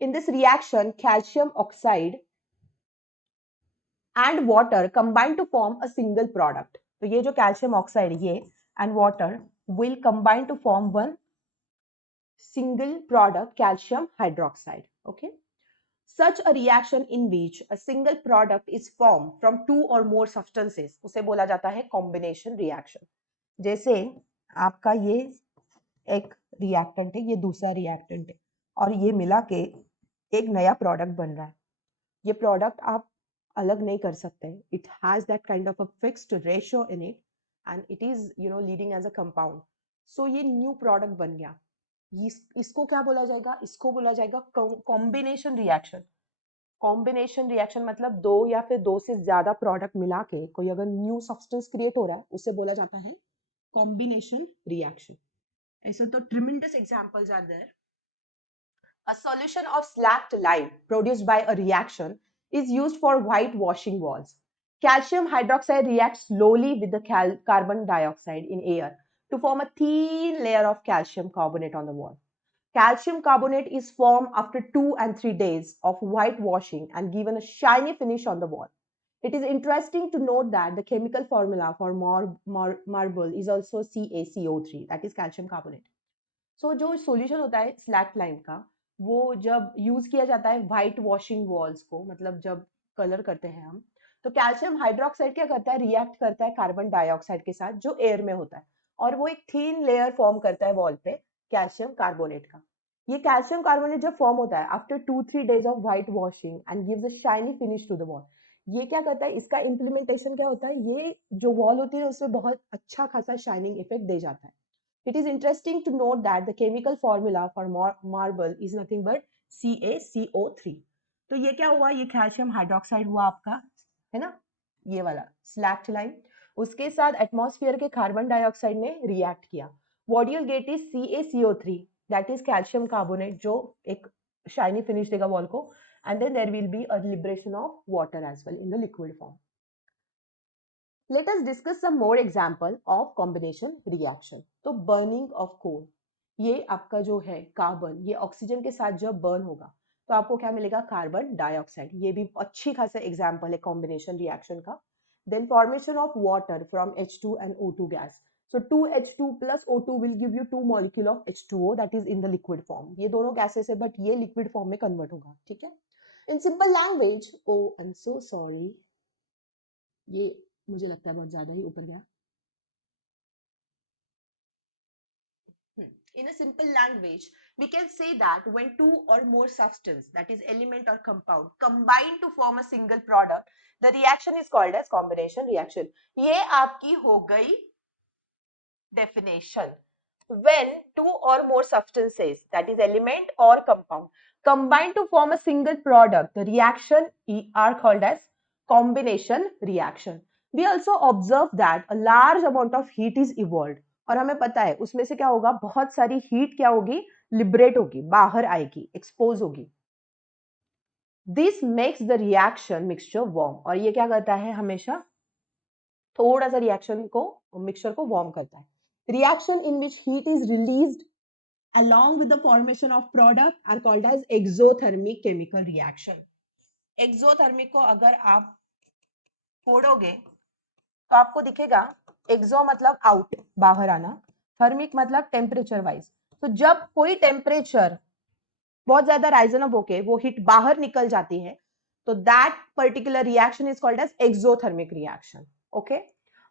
In this reaction calcium oxide and water combine to form a single product. तो ये जो कैल्शियम ऑक्साइड ये and water will combine to form one single product, calcium hydroxide. Okay. Such a reaction in which a single product is formed from two or more substances उसे बोला जाता है combination reaction. जैसे आपका ये एक reactant है, ये दूसरा रिएक्टेंट है, और ये मिला के एक नया प्रोडक्ट बन रहा है। ये प्रोडक्ट आप अलग नहीं कर सकते, it has that kind of a fixed ratio in it and it is you know leading as a compound. So ये न्यू प्रोडक्ट बन गया। इसको क्या बोला जाएगा, इसको बोला जाएगा कॉम्बिनेशन रिएक्शन। कॉम्बिनेशन रिएक्शन मतलब दो या फिर दो से ज्यादा प्रोडक्ट मिला के कोई अगर न्यू सब्सटेंस क्रिएट हो रहा है उसे बोला जाता है कॉम्बिनेशन रिएक्शन। ऐसे तो tremendous examples are there. A solution of slacked lime produced by a reaction is used for whitewashing walls. Calcium hydroxide reacts slowly with the carbon dioxide in air to form a thin layer of calcium carbonate on the wall. Calcium carbonate is formed after 2 and 3 days of whitewashing and given a shiny finish on the wall. It is interesting to note that the chemical formula for marble is also CaCO3, that is calcium carbonate. So जो solution होता है slack lime का, वो जब use किया जाता है white washing walls को, मतलब जब कलर करते हैं हम, तो कैल्शियम हाइड्रोक्साइड क्या करता है, रिएक्ट करता है कार्बन डाइऑक्साइड के साथ जो एयर में होता है, और वो एक थीन लेयर फॉर्म करता है वॉल पे कैल्शियम कार्बोनेट का। ये कैल्शियम कार्बोनेट जब फॉर्म होता है after 2-3 days of white washing and gives a shiny finish to the wall, ये क्या करता है, इसका इम्प्लीमेंटेशन क्या होता है, ये जो वॉल होती है उसमें बहुत अच्छा खासा शाइनिंग इफेक्ट दे जाता है। It is interesting to note that the chemical formula for marble is nothing but CaCO3. तो ये क्या हुआ, ये कैल्शियम हाइड्रोक्साइड हुआ आपका, है ना, ये वाला स्लैक्ड लाइन, उसके साथ एटमॉस्फेयर के कार्बन डाइऑक्साइड ने रिएक्ट किया। What you get is CaCO3, that is calcium carbonate, जो एक शाइनी फिनिश देगा वॉल को, and then there will be a liberation of water as well in the liquid form. Let us discuss some more example of combination reaction. तो burning of coal, ये आपका जो है carbon, ये oxygen के साथ जब बर्न होगा तो आपको क्या मिलेगा, कार्बन डाइऑक्साइड। ये भी अच्छी खासा एग्जाम्पल है कॉम्बिनेशन रिएक्शन का। Then formation of water from H2 and O2 gas. So 2H2 plus O2 will give you 2 molecule of H2O that is in the liquid form. ये दोनों गैसेस है but ये लिक्विड फॉर्म में convert होगा, ठीक है। In simple language, oh I am so sorry, ये मुझे लगता है बहुत ज्यादा ही ऊपर गया। In a simple language, we can say that when two or more substance, that is element or compound, combine to form a single product, the reaction is called as combination reaction. ये आपकी हो गई definition. When two or more substances, that is element or compound, combine to form a single product, the reaction are called as combination reaction. We also observe that a large amount of heat is evolved. और हमें पता है उसमें से क्या होगा, बहुत सारी हीट क्या होगी, लिबरेट होगी, बाहर आएगी, एक्सपोज होगी। This makes the reaction mixture warm, और ये क्या करता है, हमेशा थोड़ा सा रिएक्शन को, मिक्सचर को वार्म करता है। Reaction in which heat is released along with the formation of product are called as exothermic chemical reaction. Exothermic को अगर आप फोड़ोगे तो आपको दिखेगा, एक्सो मतलब आउट, बाहर आना, थर्मिक मतलब टेम्परेचर वाइज। तो जब कोई टेम्परेचर बहुत ज्यादा राइजन अप होके वो हीट बाहर निकल जाती है, तो that particular reaction is called as exothermic reaction. Okay,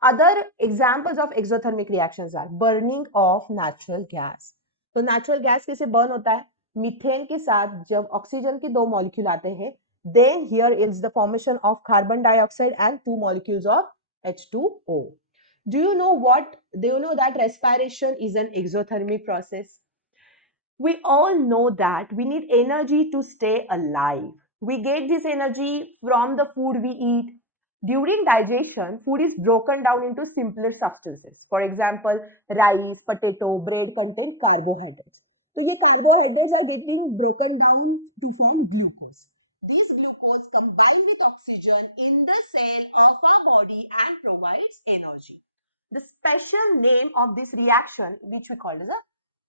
other examples of exothermic reactions are burning of natural gas. तो नेचुरल गैस कैसे बर्न होता है, मीथेन के साथ जब ऑक्सीजन के 2 मॉलिक्यूल आते हैं, then here is the formation of carbon dioxide and 2 molecules of H2O. Do you know that respiration is an exothermic process? We all know that we need energy to stay alive. We get this energy from the food we eat. During digestion, food is broken down into simpler substances. For example, rice, potato, bread contain carbohydrates. So these carbohydrates are getting broken down to form glucose. These glucose combine with oxygen in the cell of our body and provides energy. The special name of this reaction, which we call as a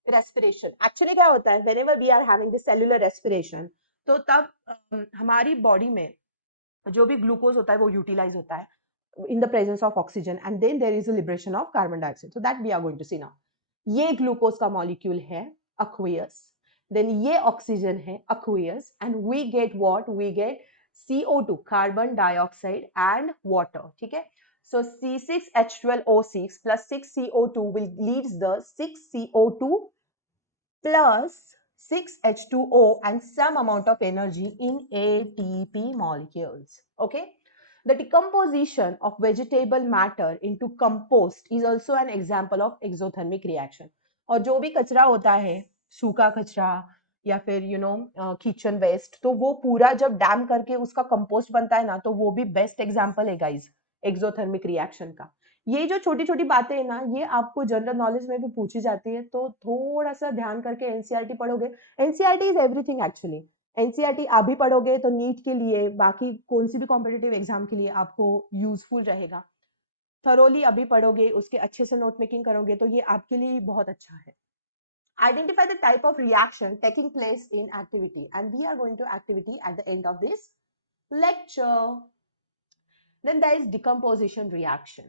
respiration. Actually क्या होता है, whenever we are having the cellular respiration, तो तब हमारी body में जो भी glucose होता है वो यूटिलाइज होता है in the presence of oxygen, and then there is a liberation of carbon dioxide. So that we are going to see now. ये ग्लूकोज का मॉलिक्यूल है aqueous, then ये ऑक्सीजन है aqueous, and we get what, we get CO2, carbon dioxide and water. ठीक है, so C6H12O6 plus 6CO2 will leaves the 6CO2 plus 6H2O and some amount of energy in ATP molecules. Okay, the decomposition of vegetable matter into compost is also an example of exothermic reaction. और जो भी कचरा होता है, सूखा कचरा या फिर किचन वेस्ट, तो वो पूरा जब डैम करके उसका कंपोस्ट बनता है ना, तो वो भी बेस्ट एग्जांपल है गाइस एक्सोथर्मिक रिएक्शन का। ये जो छोटी छोटी बातें है ना, ये आपको जनरल नॉलेज में भी पूछी जाती है, तो थोड़ा सा ध्यान करके एनसीईआरटी पढ़ोगे। NCERT is everything actually. NCERT आप भी पढ़ोगे तो नीट के लिए, बाकी कौन सी भी कॉम्पिटिटिव एग्जाम के लिए आपको यूजफुल रहेगा। थरोली अभी पढ़ोगे, उसके अच्छे से नोट मेकिंग करोगे, तो ये आपके लिए बहुत अच्छा है। Identify the type of reaction taking place in activity, and we are going to activity at the end of this lecture. then there is decomposition reaction.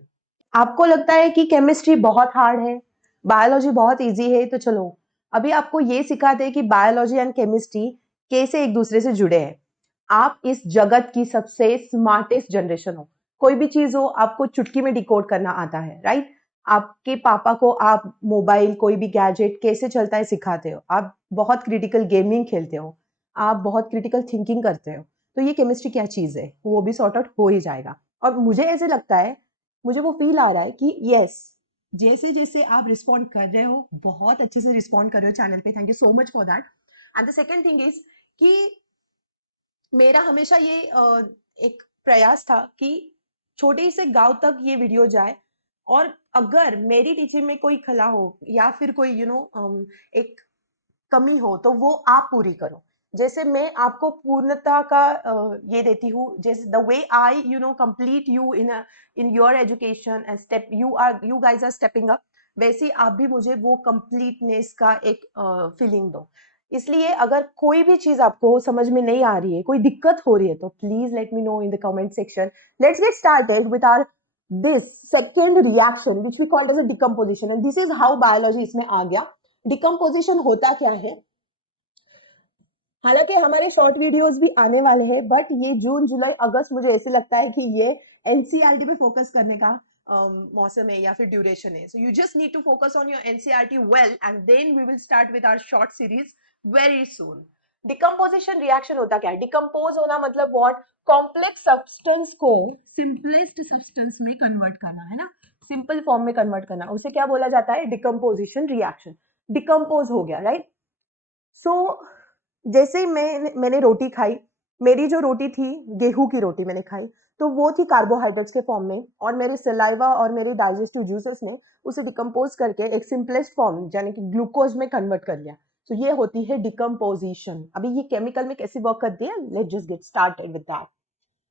आपको लगता है कि केमिस्ट्री बहुत हार्ड है, बायोलॉजी बहुत इजी है, तो चलो अभी आपको ये सिखाते हैं कि बायोलॉजी एंड केमिस्ट्री कैसे एक दूसरे से जुड़े हैं। आप इस जगत की सबसे स्मार्टेस्ट जनरेशन हो, कोई भी चीज हो आपको चुटकी में डिकोड करना आता है, राइट? आपके पापा को आप मोबाइल कोई भी गैजेट कैसे चलता है सिखाते हो, आप बहुत क्रिटिकल गेमिंग खेलते हो, आप बहुत क्रिटिकल थिंकिंग करते हो, तो ये केमिस्ट्री क्या चीज है वो भी सॉर्ट आउट हो ही जाएगा। और मुझे ऐसे लगता है, मुझे वो फील आ रहा है कि यस, जैसे जैसे आप रिस्पॉन्ड कर रहे हो, बहुत अच्छे से रिस्पॉन्ड कर रहे हो चैनल पे, thank you so much for that. And the second thing is कि मेरा हमेशा ये एक प्रयास था कि छोटे से गांव तक ये वीडियो जाए, और अगर मेरी टीचिंग में कोई खला हो या फिर कोई एक कमी हो तो वो आप पूरी करो। जैसे मैं आपको पूर्णता का ये देती हूँ, जैसे the way I complete you in your education and step you guys are stepping up, वैसे ही आप भी मुझे वो कंप्लीटनेस का एक फीलिंग दो। इसलिए अगर कोई भी चीज आपको समझ में नहीं आ रही है, कोई दिक्कत हो रही है, तो please let me know in the comment section. Let's get started with our this second reaction which we called as a decomposition, and this is how biology इसमें आ गया। डिकम्पोजिशन होता क्या है? हालांकि हमारे शॉर्ट वीडियोस भी आने वाले हैं, बट ये जून जुलाई अगस्त मुझे ऐसे लगता है कि ये एनसीईआरटी पे फोकस करने का मौसम है या फिर ड्यूरेशन है। So you just need to focus on your NCERT well, and then we will start with our short series very soon. Decomposition reaction होता क्या है? डिकम्पोज होना मतलब व्हाट? कॉम्प्लेक्स सब्सटेंस को सिंपलेस्ट सब्सटेंस में कन्वर्ट करना, है ना? सिंपल फॉर्म में कन्वर्ट करना, उसे क्या बोला जाता है? Decomposition reaction. डिकम्पोज हो गया, राइट? सो जैसे ही मैंने रोटी खाई, मेरी जो रोटी थी गेहूं की रोटी मैंने खाई, तो वो थी कार्बोहाइड्रेट्स के फॉर्म में, और मेरे सलाइवा और मेरे डाइजेस्टिव जूसेस ने उसे डिकम्पोज करके एक सिंपलेस्ट फॉर्म यानी कि ग्लूकोज में कन्वर्ट कर लिया। तो ये होती है डिकम्पोजिशन। अभी ये केमिकल में कैसे वर्क करती है, let's just get started with that.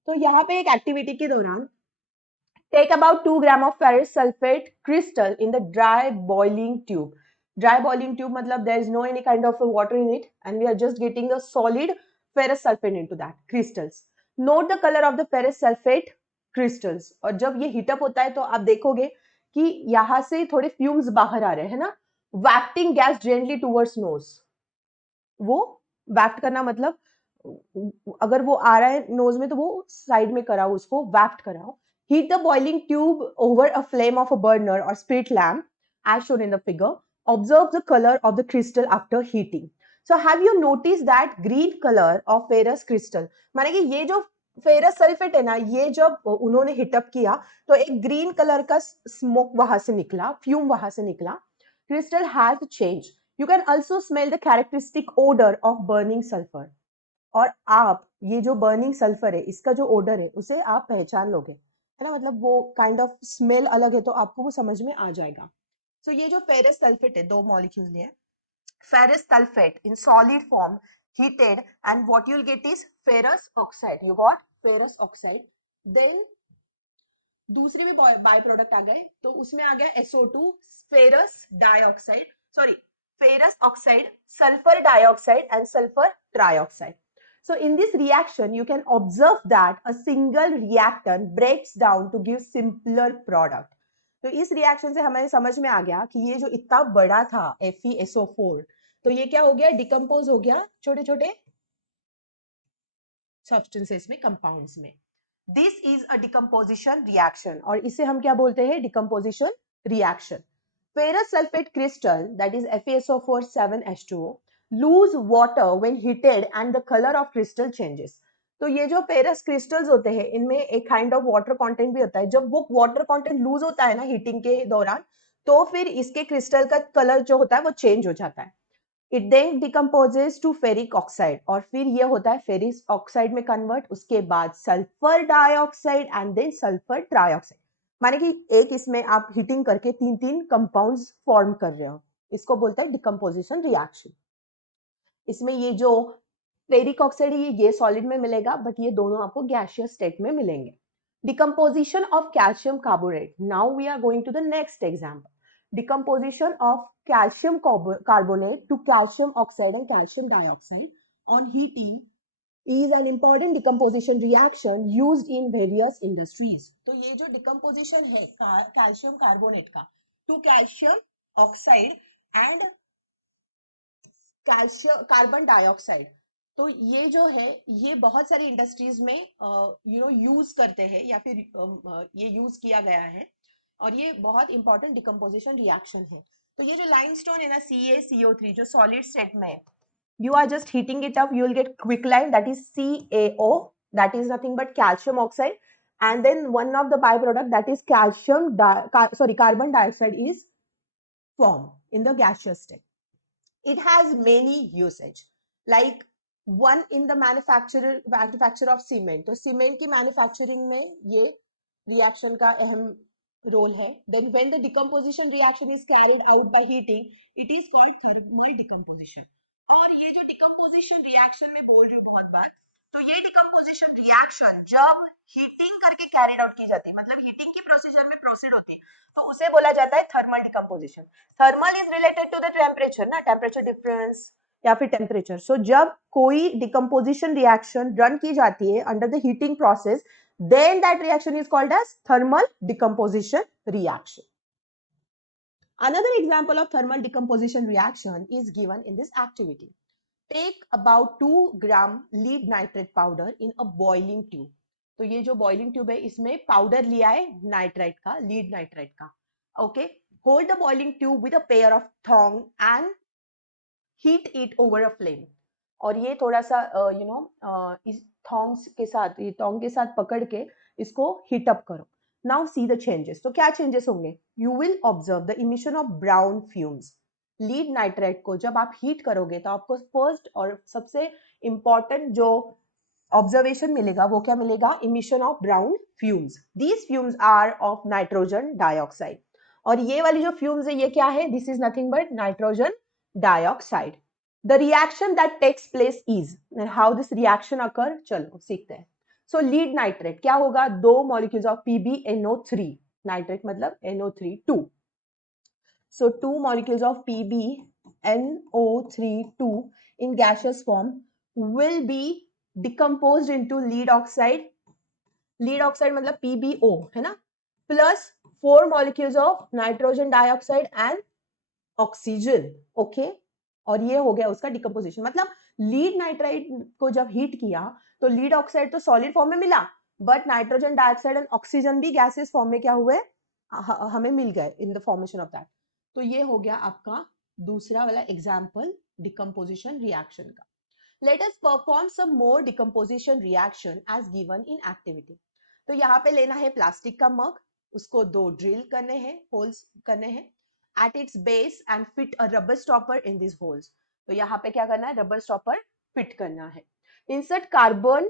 तो यहाँ पे एक एक्टिविटी के दौरान take about 2 gram of ferrous sulfate crystal in the dry boiling tube. Dry boiling tube matlab there is no any kind of water in it, and we are just getting a solid ferrous sulfate into that crystals. Note the color of the ferrous sulfate crystals. और जब ये heat up होता है तो आप देखोगे कि यहां से थोड़े फ्यूम्स बाहर आ रहे हैं, है ना? वैक्टिंग गैस जेंटली टूवर्ड्स नोज। वो वैफ्ट करना मतलब अगर वो आ रहा है नोज में तो वो साइड में कराओ, उसको वैफ्ट कराओ। Heat the boiling tube over a flame of a burner और spirit lamp as shown in the figure. Observe the color of the crystal after heating. So have you noticed that green color of ferrous crystal? माने कि ये जो ferrous sulphate है ना, ये जब उन्होंने हिटअप किया तो एक ग्रीन कलर का स्मोक वहां से निकला, फ्यूम वहां से निकला। Crystal has change. You can also smell the characteristic odor of burning sulfur. और आप ये जो बर्निंग सल्फर है इसका जो ओडर है उसे आप पहचान लोगे, है ना? मतलब वो काइंड ऑफ स्मेल अलग है तो आपको वो समझ में आ जाएगा। सो ये जो फेरस सल्फेट है, दो मॉलिक्यूल्स लिए ferrous sulfate in solid form heated, and what you'll get is ferrous oxide. You got ferrous oxide. Then दूसरी भी बाय प्रोडक्ट आ गए, तो उसमें आ गया SO2 ferrous dioxide, sorry ferrous oxide, sulphur dioxide and sulphur trioxide. So in this reaction you can observe that a single reactant breaks down to give simpler product. तो इस reaction से हमें समझ में आ गया कि ये जो इतना बड़ा था FeSO4, तो ये क्या हो गया? डिकम्पोज हो गया छोटे छोटे सब्सटेंसेस में, कंपाउंड्स में। This is a decomposition reaction, और इसे हम क्या बोलते हैं? Decomposition reaction. Ferrous sulphate crystal that is FeSO4 7H2O lose water when heated and the color of crystal changes. तो ये जो फेरस क्रिस्टल्स होते हैं इनमें एक काइंड ऑफ वाटर कंटेंट भी होता है। जब वो वाटर कंटेंट लूज होता है ना हीटिंग के दौरान, तो फिर इसके क्रिस्टल का कलर जो होता है वो चेंज हो जाता है। It then decomposes to ferric oxide, और फिर ये होता है फेरिक ऑक्साइड में कन्वर्ट, उसके बाद sulphur dioxide and then sulphur trioxide. माने कि एक इसमें आप हीटिंग करके तीन तीन कंपाउंड्स फॉर्म कर रहे हो, इसको बोलते हैं डिकम्पोजिशन रिएक्शन। इसमें ये जो फेरिक ऑक्साइड है ये सॉलिड में मिलेगा, बट ये दोनों आपको गैसियस स्टेट में मिलेंगे। Decomposition of calcium carbonate. Now we are going to the next example. Decomposition of calcium carbonate to calcium oxide and calcium dioxide on heating is an important decomposition reaction used in various industries. तो ये जो decomposition है calcium carbonate का to calcium oxide and calcium carbon dioxide, तो ये जो है ये बहुत सारी इंडस्ट्रीज में यूज करते हैं या फिर ये यूज किया गया है और ये बहुत इंपॉर्टेंट डिकम्पोजिशन रिएक्शन है। तो ये जो लाइमस्टोन है ना CaCO3 जो सॉलिड स्टेट में है, you are just heating it up, you will get quicklime, that is CaO, that is nothing but calcium oxide, and then one of the byproduct, that is carbon dioxide is formed in the gaseous state. It has many usage, like one in the manufacture of cement. तो cement की manufacturing में ये reaction का अहम role है. Then when the decomposition reaction is carried out by heating, it is called thermal decomposition. और ये जो decomposition reaction में बोल रही हूँ बहुत बार, तो ये decomposition reaction जब heating करके carried out की जाती है, मतलब heating की procedure में proceed होती है, तो उसे बोला जाता है thermal decomposition. Thermal is related to the temperature ना, temperature difference या फिर temperature. So जब कोई decomposition reaction run की जाती है under the heating process, then that reaction is called as thermal decomposition reaction. Another example of thermal decomposition reaction is given in this activity. Take about 2 gram lead nitrate powder in a boiling tube. तो ये जो boiling tube है इसमें powder लिया है nitrite का, lead nitrite का. Okay, hold the boiling tube with a pair of thong and heat it over a flame. और ये थोड़ा सा इस थोंग्स के साथ, ये थोंग के साथ पकड़ के इसको हीट अप करो. Now see the changes. तो क्या चेंजेस होंगे? You will observe the emission of brown fumes. Lead nitrite को जब आप हीट करोगे तो आपको फर्स्ट और सबसे इंपॉर्टेंट जो ऑब्जर्वेशन मिलेगा वो क्या मिलेगा? Emission of brown fumes. These fumes are of nitrogen dioxide. और ये वाली जो फ्यूम्स है ये क्या है? This is nothing but nitrogen dioxide. The reaction that takes place is, and how this reaction occur, चलो सीखते हैं. So lead nitrate क्या होगा? 2 molecules of PbNO3. Nitrate मतलब NO3 2. So 2 molecules of PbNO3 2 in gaseous form will be decomposed into lead oxide. Lead oxide मतलब PbO है ना, plus 4 molecules of nitrogen dioxide and oxygen. Okay, और ये हो गया उसका डिकम्पोजिशन. मतलब लीड नाइट्राइट को जब हीट किया तो लीड ऑक्साइड तो सॉलिड फॉर्म में मिला, but nitrogen dioxide and oxygen भी गैसेस फॉर्म में क्या हुए? हमें मिल गए in the formation of that. तो ये हो गया आपका दूसरा वाला एग्जांपल डिकम्पोजिशन रिएक्शन का. Let us perform some more decomposition reaction as given in activity. तो यहाँ पे लेना है प्लास्टिक का मग, उसको 2 ड्रिल करने हैं, होल्स करने हैं at its base and fit a rubber stopper in these holes. तो यहाँ पे क्या करना है? रबर स्टॉपर फिट करना है. Insert carbon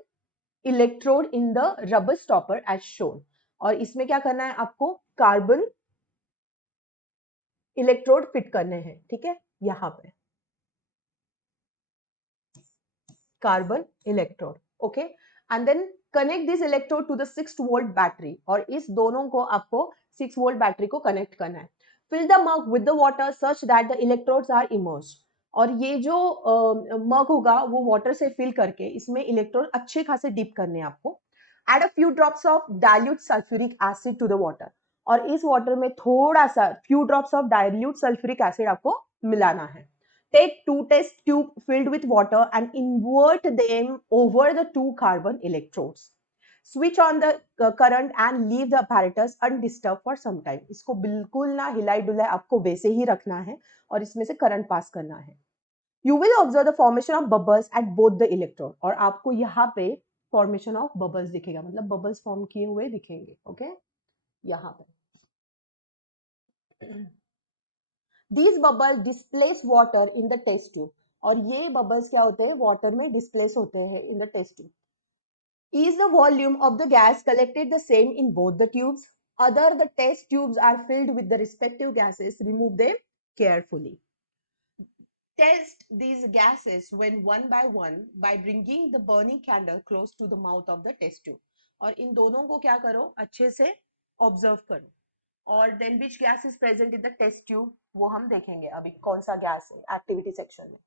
electrode in the rubber stopper as shown. और इसमें क्या करना है आपको? कार्बन इलेक्ट्रोड फिट करने हैं. ठीक है, यहाँ पे carbon electrode. Okay, and then connect this electrode to the 6 volt battery. और इस दोनों को आपको 6 वोल्ट बैटरी को कनेक्ट करना है. Fill the mug with the water such that the electrodes are immersed. और ये जो मग होगा वो वाटर से फिल करके इसमें इलेक्ट्रोड अच्छे खासे डिप करने हैं आपको. Add a few drops of dilute sulfuric acid to the water. और इस वाटर में थोड़ा सा few drops of dilute sulfuric acid आपको मिलाना है. Take 2 test tube filled with water and invert them over the 2 carbon electrodes. Switch on the current and leave the apparatus undisturbed for some time. इसको बिल्कुल ना हिलाई डुलाई आपको वैसे ही रखना है और इसमें से करंट पास करना है. You will observe the formation of bubbles at both the electrode. और आपको यहाँ पे formation of bubbles दिखेगा, मतलब bubbles form किए हुए दिखेंगे. Okay, यहाँ पे These bubbles displace water in the test tube. और ये bubbles क्या होते हैं? Water में displace होते हैं in the test tube. Is the volume of the gas collected the same in both the tubes? Other the test tubes are filled with the respective gases. Remove them carefully. Test these gases when one by bringing the burning candle close to the mouth of the test tube. और इन दोनों को क्या करो? अच्छे से observe करो. और then which gas is present in the test tube वो हम देखेंगे अभी कौन सा गैस है एक्टिविटी सेक्शन में.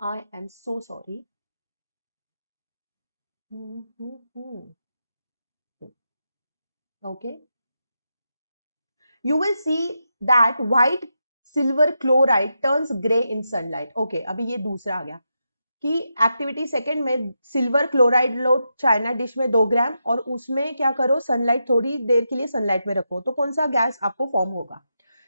I am so sorry. Okay. You will see that white silver chloride turns gray in sunlight. Okay, अभी ये दूसरा आ गया कि एक्टिविटी सेकंड में सिल्वर क्लोराइड लो चाइना डिश में 2 ग्राम और उसमें क्या करो सनलाइट थोड़ी देर के लिए सनलाइट में रखो तो कौन सा गैस आपको फॉर्म होगा.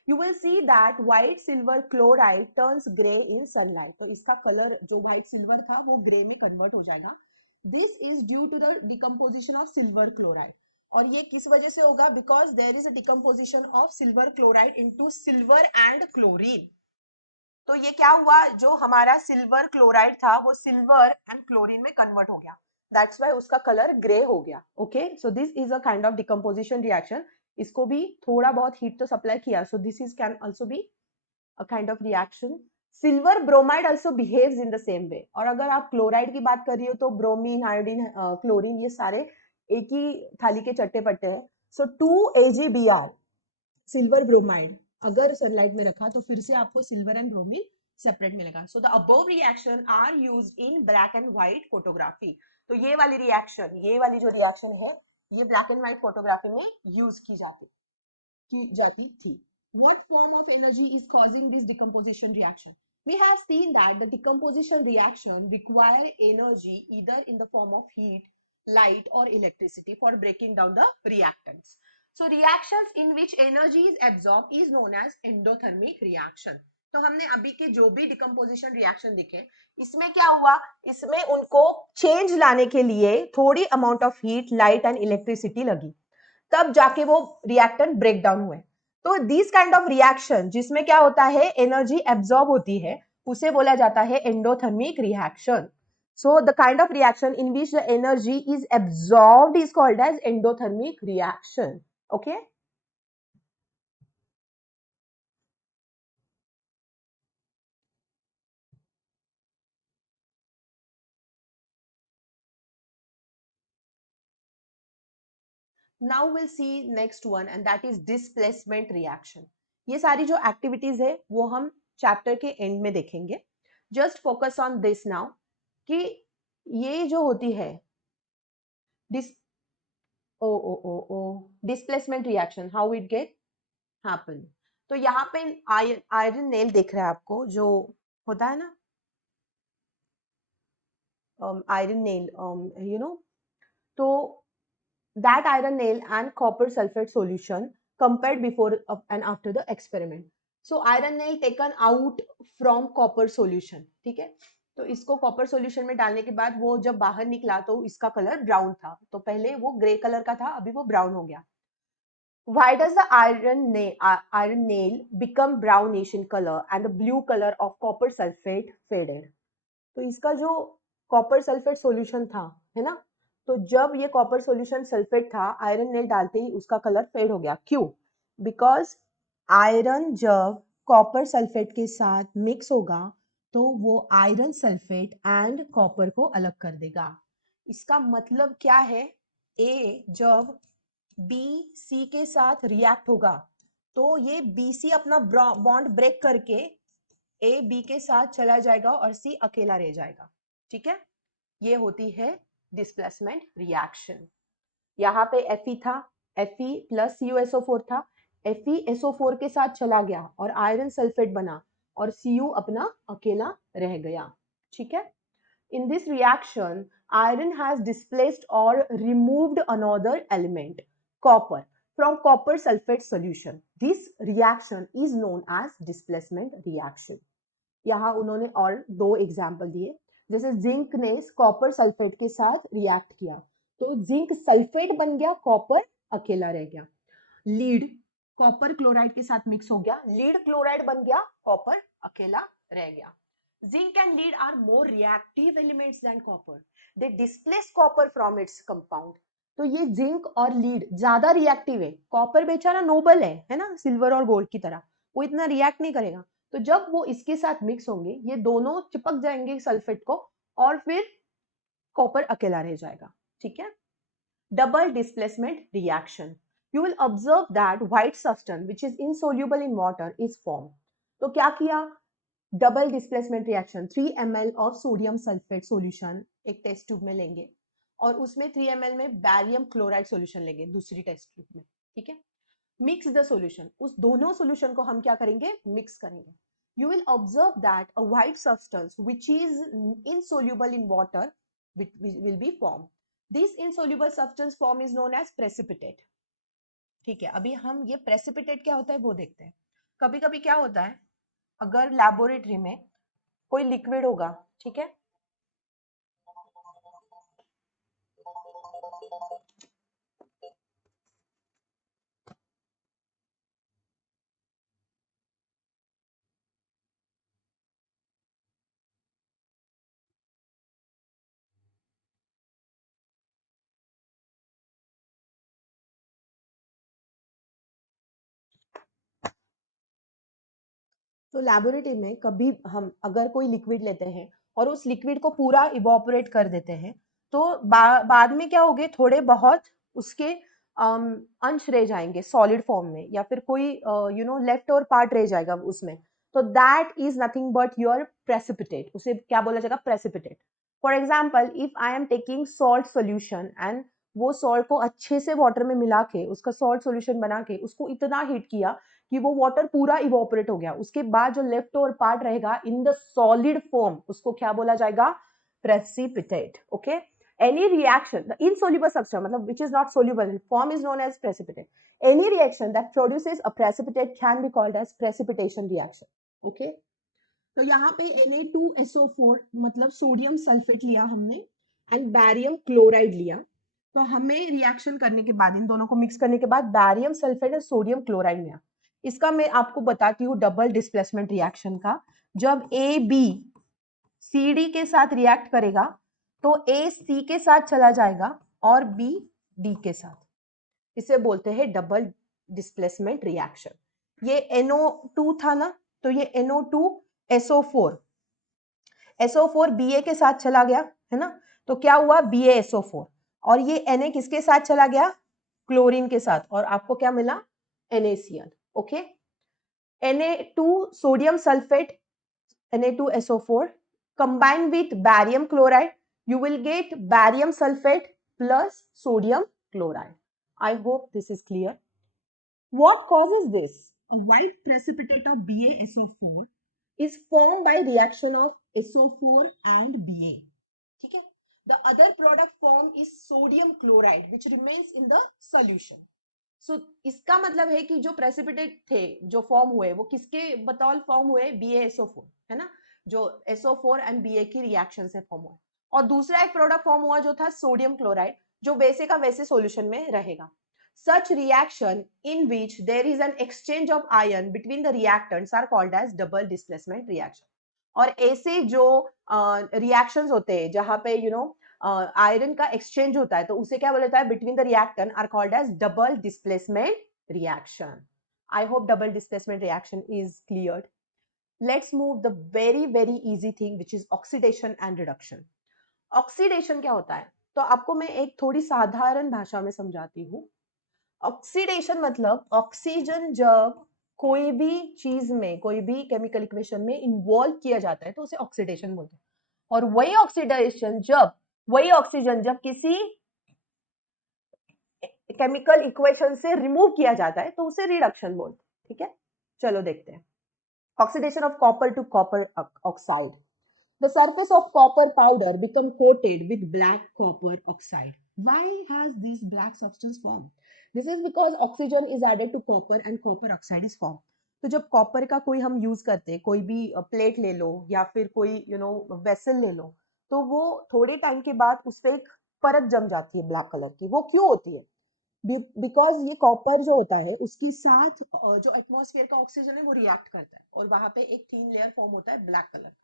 You will see that white silver chloride turns grey in sunlight. तो इसका कलर जो व्हाइट सिल्वर था वो ग्रे में कन्वर्ट हो जाएगा. This is due to the decomposition of silver chloride. और ये किस वजह से होगा because there is a decomposition of silver chloride into silver and chlorine. तो ये क्या हुआ जो हमारा सिल्वर क्लोराइड था वो सिल्वर एंड क्लोरीन में कन्वर्ट हो गया. दैट्स वाई उसका कलर ग्रे हो गया. Okay so this is a kind of decomposition reaction. इसको भी थोड़ा बहुत हीट तो सप्लाई किया सो this is can also be a kind of reaction. Silver bromide also behaves in the same way. और अगर आप क्लोराइड की बात कर रही हो तो ब्रोमीन आयोडीन क्लोरीन ये सारे एक ही थाली के चट्टे पट्टे हैं. सो 2 AgBr सिल्वर ब्रोमाइड अगर सनलाइट में रखा तो फिर से आपको सिल्वर एंड ब्रोमीन सेपरेट मिलेगा. So the above reaction are used in black and white photography. तो ये वाली जो रिएक्शन है ये ब्लैक एंड व्हाइट फोटोग्राफी में यूज की जाती थी. What form of energy is causing this decomposition reaction? We have seen that the decomposition reaction require energy either in the form of heat, light or electricity for breaking down the reactants. So reactions in which energy is absorbed is known as endothermic reaction. तो हमने अभी के जो भी decomposition reaction दिखे इसमें क्या हुआ इसमें उनको चेंज लाने के लिए थोड़ी amount of heat light and electricity लगी तब जाके वो रिएक्टेंट ब्रेक डाउन हुए. तो दिस काइंड ऑफ रिएक्शन जिसमें क्या होता है एनर्जी एब्जॉर्ब होती है उसे बोला जाता है endothermic reaction. So the kind of reaction in which the energy is absorbed is called as endothermic reaction. Okay. Now we'll see next one and that is displacement reaction. ये सारी जो activities है वो हम चैप्टर के end में देखेंगे. Just focus on this now कि ये जो होती है डिस ओ ओ ओ ओ displacement reaction how it get happen. तो यहाँ पे आयरन नेल दिख रहा है आपको जो होता है ना iron nail you know. So that iron nail and copper sulfate solution compared before and after the experiment. So iron nail taken out from copper solution. ठीक है तो इसको कॉपर सॉल्यूशन में डालने के बाद वो जब बाहर निकला तो इसका कलर ब्राउन था. तो पहले वो ग्रे कलर का था अभी वो ब्राउन हो गया. Why does the iron nail become brownish in color and the blue color of copper sulfate faded? तो इसका जो कॉपर सल्फेट सॉल्यूशन था है ना तो जब ये कॉपर सॉल्यूशन सल्फेट था आयरन नेल डालते ही उसका कलर फेड हो गया. क्यों? बिकॉज आयरन जब कॉपर सल्फेट के साथ मिक्स होगा तो वो आयरन सल्फेट एंड कॉपर को अलग कर देगा. इसका मतलब क्या है ए जब बी सी के साथ रिएक्ट होगा तो ये बी सी अपना बॉन्ड ब्रेक करके ए बी के साथ चला जाएगा और सी अकेला रह जाएगा. ठीक है ये होती है डिस्प्लेसमेंट रिएक्शन. यहाँ पे Fe था Fe प्लस CuSO4 था FeSO4 के साथ चला गया और आयरन सल्फेट बना और Cu अपना अकेला रह गया. ठीक है. In this reaction iron has displaced or removed another element copper from copper sulfate solution. This reaction is known as displacement reaction. यहाँ उन्होंने और 2 एग्जाम्पल दिए जैसे जिंक ने कॉपर सल्फेट के साथ रिएक्ट किया तो जिंक सल्फेट बन गया कॉपर अकेला रह गया. लीड कॉपर क्लोराइड के साथ मिक्स हो गया लीड क्लोराइड बन गया कॉपर अकेला रह गया. Zinc and lead are more reactive elements than copper. They displace copper from its compound. तो ये जिंक और लीड ज्यादा रिएक्टिव है. कॉपर बेचारा नोबल है ना सिल्वर और गोल्ड की तरह वो इतना रिएक्ट नहीं करेगा. तो जब वो इसके साथ मिक्स होंगे ये दोनों चिपक जाएंगे सल्फेट को और फिर कॉपर अकेला रह जाएगा. ठीक है. Double displacement reaction. You will observe that white substance which is insoluble in water is formed. तो क्या किया double displacement reaction 3 ml of sodium sulphate solution एक टेस्ट ट्यूब में लेंगे और उसमें 3 ml में बैरियम क्लोराइड सॉल्यूशन लेंगे दूसरी टेस्ट ट्यूब में, ठीक है। मिक्स द सॉल्यूशन, उस दोनों सॉल्यूशन को हम क्या करेंगे, मिक्स करेंगे. You will observe that a white substance which is insoluble in water will be formed. This insoluble substance form is known as precipitate. ठीक है, अभी हम ये precipitate क्या होता है वो देखते हैं. कभी कभी क्या होता है, अगर लैबोरेटरी में कोई लिक्विड होगा, ठीक है, तो लैबोरेटरी में कभी हम अगर कोई लिक्विड लेते हैं और उस लिक्विड को पूरा इवोपरेट कर देते हैं, तो बाद में क्या होगे, थोड़े बहुत उसके अंश रह जाएंगे सॉलिड फॉर्म में, या फिर कोई लेफ्ट और पार्ट रह जाएगा उसमें, तो that is nothing but your precipitate. उसे क्या बोला जाएगा, precipitate. For example, if I am taking salt solution and वो सॉल्ट को अच्छे से वाटर में मिला के उसका सॉल्ट सोल्यूशन बना के उसको इतना हीट किया कि वो वाटर पूरा इवोपरेट हो गया, उसके बाद जो लेफ्ट ओवर पार्ट रहेगा इन द सॉलिड फॉर्म, उसको क्या बोला जाएगा, precipitate. Okay, any reaction, the insoluble substance मतलब which is not soluble in form is known as precipitate. Any reaction that produces a precipitate can be called as precipitation reaction. Okay, तो यहाँ पे Na2SO4 मतलब sodium sulphate लिया हमने and barium chloride लिया. तो हमें रिएक्शन करने के बाद, इन दोनों को मिक्स करने के बाद बैरियम सल्फेट और सोडियम क्लोराइड मिला. इसका मैं आपको बताती हूँ डबल डिस्प्लेसमेंट रिएक्शन का. जब ए बी सी डी के साथ रिएक्ट करेगा तो ए सी के साथ चला जाएगा और बी डी के साथ. इसे बोलते हैं डबल डिस्प्लेसमेंट रिएक्शन. ये NO2 था ना, तो ये NO2SO4 SO4 BA के साथ चला गया है ना, तो क्या हुआ, BaSO4. और ये Na किसके साथ चला गया, क्लोरीन के साथ, और आपको क्या मिला, NaCl. Okay, Na2 sodium sulphate Na2SO4 combined with barium chloride, you will get barium sulfate plus sodium chloride. I hope this is clear. What causes this? A white precipitate of BaSO4 is formed by reaction of SO4 and Ba. ठीक है? The other product form is sodium chloride which remains in the solution. So इसका मतलब है कि जो precipitate थे जो form हुए वो किसके बतौर फॉर्म हुए, BaSO4 है ना, जो SO4 एंड Ba की रिएक्शन से फॉर्म हुआ. और दूसरा एक प्रोडक्ट फॉर्म हुआ जो था सोडियम क्लोराइड, जो वैसे का वैसे सॉल्यूशन में रहेगा. Such reaction in which there is an exchange of ion between the reactants are called as double displacement reaction. और ऐसे जो रिएक्शंस होते हैं जहां पे आयरन का एक्सचेंज होता है, तो उसे क्या बोला जाता है, between the reactant are called as double displacement reaction. I hope double displacement reaction is cleared. Let's move the very very easy thing which is oxidation and reduction. Oxidation क्या होता है, तो आपको मैं एक थोड़ी साधारण भाषा में समझाती हूँ. ऑक्सीडेशन मतलब ऑक्सीजन जब कोई भी चीज में, कोई भी केमिकल इक्वेशन में इन्वॉल्व किया जाता है तो उसे ऑक्सीडेशन बोलते हैं. और वही ऑक्सीजन जब किसी केमिकल इक्वेशन से रिमूव किया जाता है तो उसे रिडक्शन बोलते हैं. ठीक है, चलो देखते हैं. Oxidation of copper two copper oxide. The surface of copper powder become coated with black copper oxide. Why has this black substance formed? This is because oxygen is added to copper and copper oxide is formed. तो जब copper का कोई हम use करते हैं, कोई भी plate ले लो या फिर कोई वेसल ले लो, तो वो थोड़े टाइम के बाद उस पर एक परत जम जाती है ब्लैक कलर की. वो क्यों होती है, बिकॉज ये कॉपर जो होता है उसके साथ जो एटमॉस्फेयर का ऑक्सीजन है वो रिएक्ट करता है और वहां पे एक थीन लेयर फॉर्म होता है ब्लैक कलर का.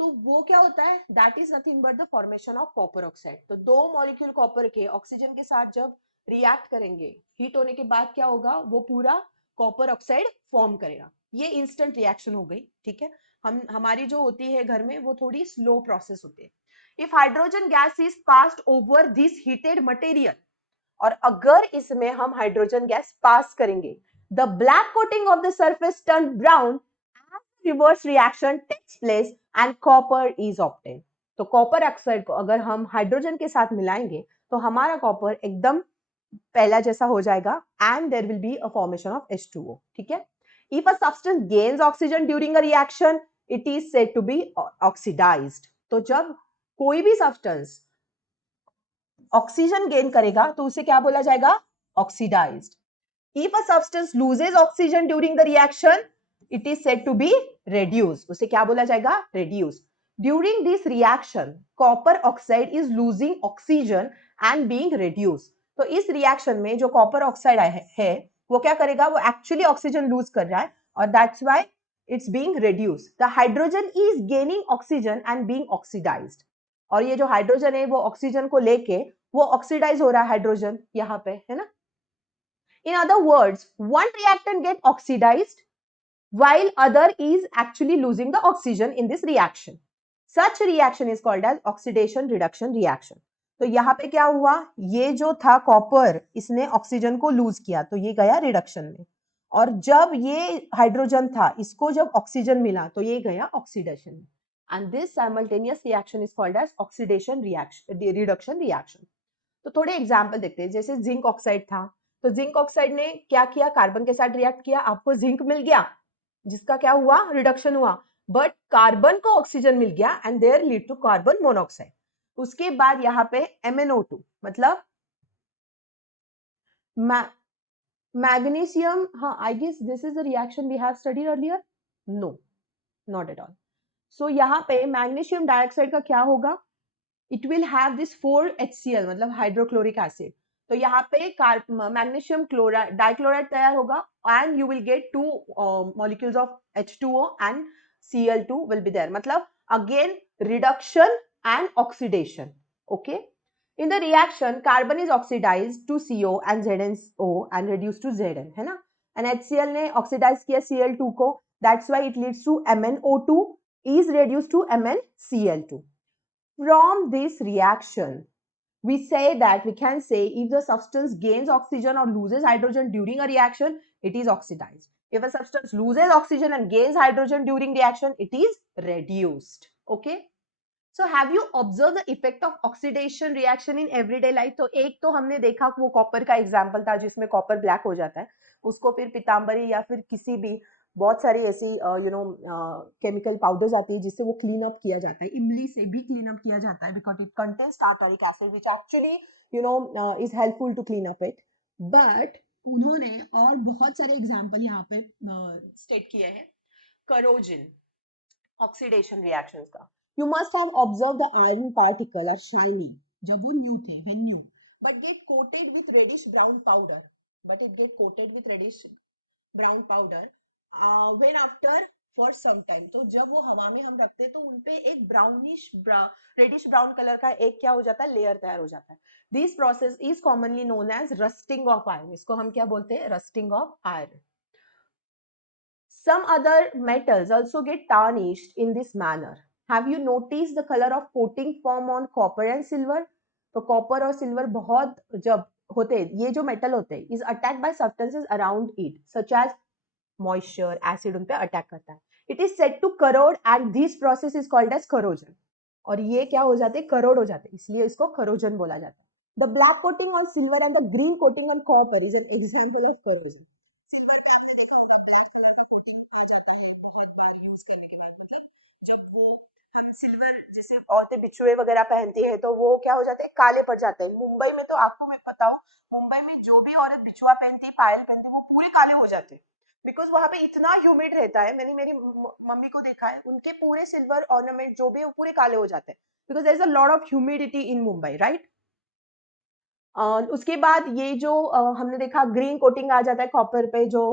तो वो क्या होता है, that is nothing but the formation of copper oxide. तो दो मॉलिक्यूल कॉपर के ऑक्सीजन के साथ जब रिएक्ट करेंगे, हीट होने के बाद क्या होगा, वो पूरा कॉपर ऑक्साइड फॉर्म करेगा. ये इंस्टेंट रिएक्शन हो गई. ठीक है, हमारी जो होती है घर में वो थोड़ी स्लो प्रोसेस होती है. If hydrogen gas is passed over this heated material, और अगर इसमें हम हाइड्रोजन गैस पास करेंगे, the black coating of the surface turn brown, reverse reaction takes place and copper is obtained. तो कॉपर ऑक्साइड को अगर हम हाइड्रोजन के साथ मिलाएंगे तो हमारा कॉपर एकदम पहला जैसा हो जाएगा and there will be a formation of H2O. ठीक है. If a substance gains oxygen during a reaction, it is said to be oxidized. तो जब कोई भी सब्सटेंस ऑक्सीजन गेन करेगा तो उसे क्या बोला जाएगा? Oxidised. If a substance loses oxygen during the reaction, it is said to be reduced. उसे क्या बोला जाएगा? Reduced. During this reaction, copper oxide is losing oxygen and being reduced. तो इस रिएक्शन में जो कॉपर ऑक्साइड है वो क्या करेगा? वो एक्चुअली ऑक्सीजन लूज कर रहा है और that's why it's being reduced. The hydrogen is gaining oxygen and being oxidised. और ये जो हाइड्रोजन है वो ऑक्सीजन को लेके वो ऑक्सीडाइज हो रहा है हाइड्रोजन यहाँ पे, है ना. In other words, one reactant gets oxidized while other is actually losing the oxygen in this reaction. Such reaction is called as oxidation reduction reaction. तो यहाँ पे क्या हुआ? ये जो था कॉपर, इसने ऑक्सीजन को लूज किया तो ये गया रिडक्शन में, और जब ये हाइड्रोजन था इसको जब ऑक्सीजन मिला तो ये गया ऑक्सीडेशन में. And this simultaneous reaction is called as oxidation reaction, reduction reaction. तो थोड़े एग्जाम्पल देखते हैं. जैसे जिंक ऑक्साइड था, तो जिंक ऑक्साइड ने क्या किया? कार्बन के साथ रिएक्ट किया, आपको जिंक मिल गया जिसका क्या हुआ? रिडक्शन हुआ. बट कार्बन को ऑक्सीजन मिल गया and there lead to carbon monoxide. उसके बाद यहाँ पे MnO2 मतलब मैग्नीशियम. हाँ, I guess this is the reaction we have studied earlier. No, not at all. So यहाँ पे मैग्नीशियम डाइऑक्साइड का क्या होगा? It will have this 4HCl मतलब हाइड्रोक्लोरिक एसिड. तो यहाँ पे मैग्नीशियम क्लोराइड डाइक्लोराइड तैयार होगा and you will get 2 molecules of H2O and Cl2 will be there. मतलब again reduction and oxidation. Okay. In the reaction, carbon is oxidized to CO and ZnO and reduced to Zn, है ना. And HCl ने oxidize किया Cl2 को, that's why it leads to MnO2 is reduced to MnCl2. From this reaction, we say that we can say if the substance gains oxygen or loses hydrogen during a reaction, it is oxidized. If a substance loses oxygen and gains hydrogen during reaction, it is reduced. Okay. So have you observed the effect of oxidation reaction in everyday life? तो एक तो हमने देखा वो copper का example था जिसमें copper black हो जाता है, उसको फिर पीतांबरी या फिर किसी भी बहुत सारी ऐसी केमिकल पाउडर्स आती है जिससे वो क्लीन अप किया जाता है. इमली से भी क्लीन अप किया जाता है because it contains tartaric acid which actually is helpful to clean up it. But उन्होंने और बहुत सारे एग्जाम्पल यहाँ पे स्टेट किए हैं करोजन ऑक्सीडेशन रिएक्शंस का. You must have observed the iron particle are shiny जब वो new थे, when new, but get coated with reddish brown powder. But it get coated with reddish brown powder when after for some time. तो जब वो हवा में हम रखते तो उनपे एक brownish reddish brown color का एक क्या हो जाता है? लेयर तैयार हो जाता है. This process is commonly known as rusting of iron. इसको हम क्या बोलते हैं? Rusting of iron. Some other metals also get tarnished in this manner. Have you noticed the color of coating form on copper and silver? तो copper और silver बहुत जब होते हैं, ये जो metal होते हैं is attacked by substances around it such as moisture, acid उन पे attack करता है. It is said to corrode and this process is called as corrosion. और ये क्या हो जाते हैं? corrode हो जाते हैं, इसलिए इसको corrosion बोला जाता है. The black coating on silver and the green coating on copper is an example of corrosion. Silver पे आपने देखा होगा ब्लैक कलर का कोटिंग आ जाता है बहुत बार यूज करने के बाद. मतलब जब वो हम सिल्वर जैसे औरतें बिछुए वगैरह पहनती है तो वो क्या हो जाते हैं? काले पड़ जाते हैं. मुंबई में तो आपको मैं बताऊं, मुंबई में जो भी औरत बिछुआ पहनती है, पायल पहनती है, वो पूरे काले हो जाते हैं बिकॉज वहां पे इतना ह्यूमिड रहता है. मैंने मेरी मम्मी को देखा है, उनके पूरे सिल्वर ऑर्नामेंट जो भी है वो पूरे काले हो जाते हैं because there is a lot of humidity in Mumbai, right. उसके बाद ये जो हमने देखा ग्रीन कोटिंग आ जाता है कॉपर पे जो,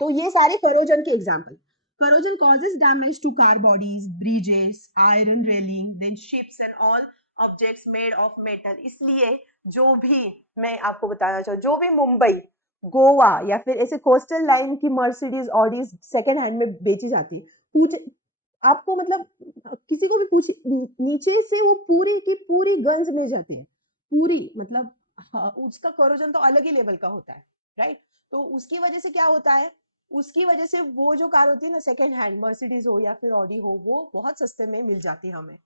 तो ये सारे करोजन के example. Corrosion causes damage to car bodies, bridges, iron railing, then ships and all objects made of metal. इसलिए जो भी मैं आपको बताना चाहूँ, जो भी मुंबई, गोवा या फिर ऐसे कोस्टल लाइन की मर्सिडीज ऑडीज सेकेंड हैंड में बेची जाती है, पूछ आपको मतलब किसी को भी पूछ, नीचे से वो पूरी की पूरी गंज में जाती है पूरी. मतलब हाँ, उसका कोरोजन तो अलग ही लेवल का होता है, राइट. तो उसकी वजह से क्या होता है? उसकी वजह से वो जो कार होती है ना सेकेंड हैंड, मर्सिडीज हो या फिर ऑडी हो, वो बहुत सस्ते में मिल जाती है हमें.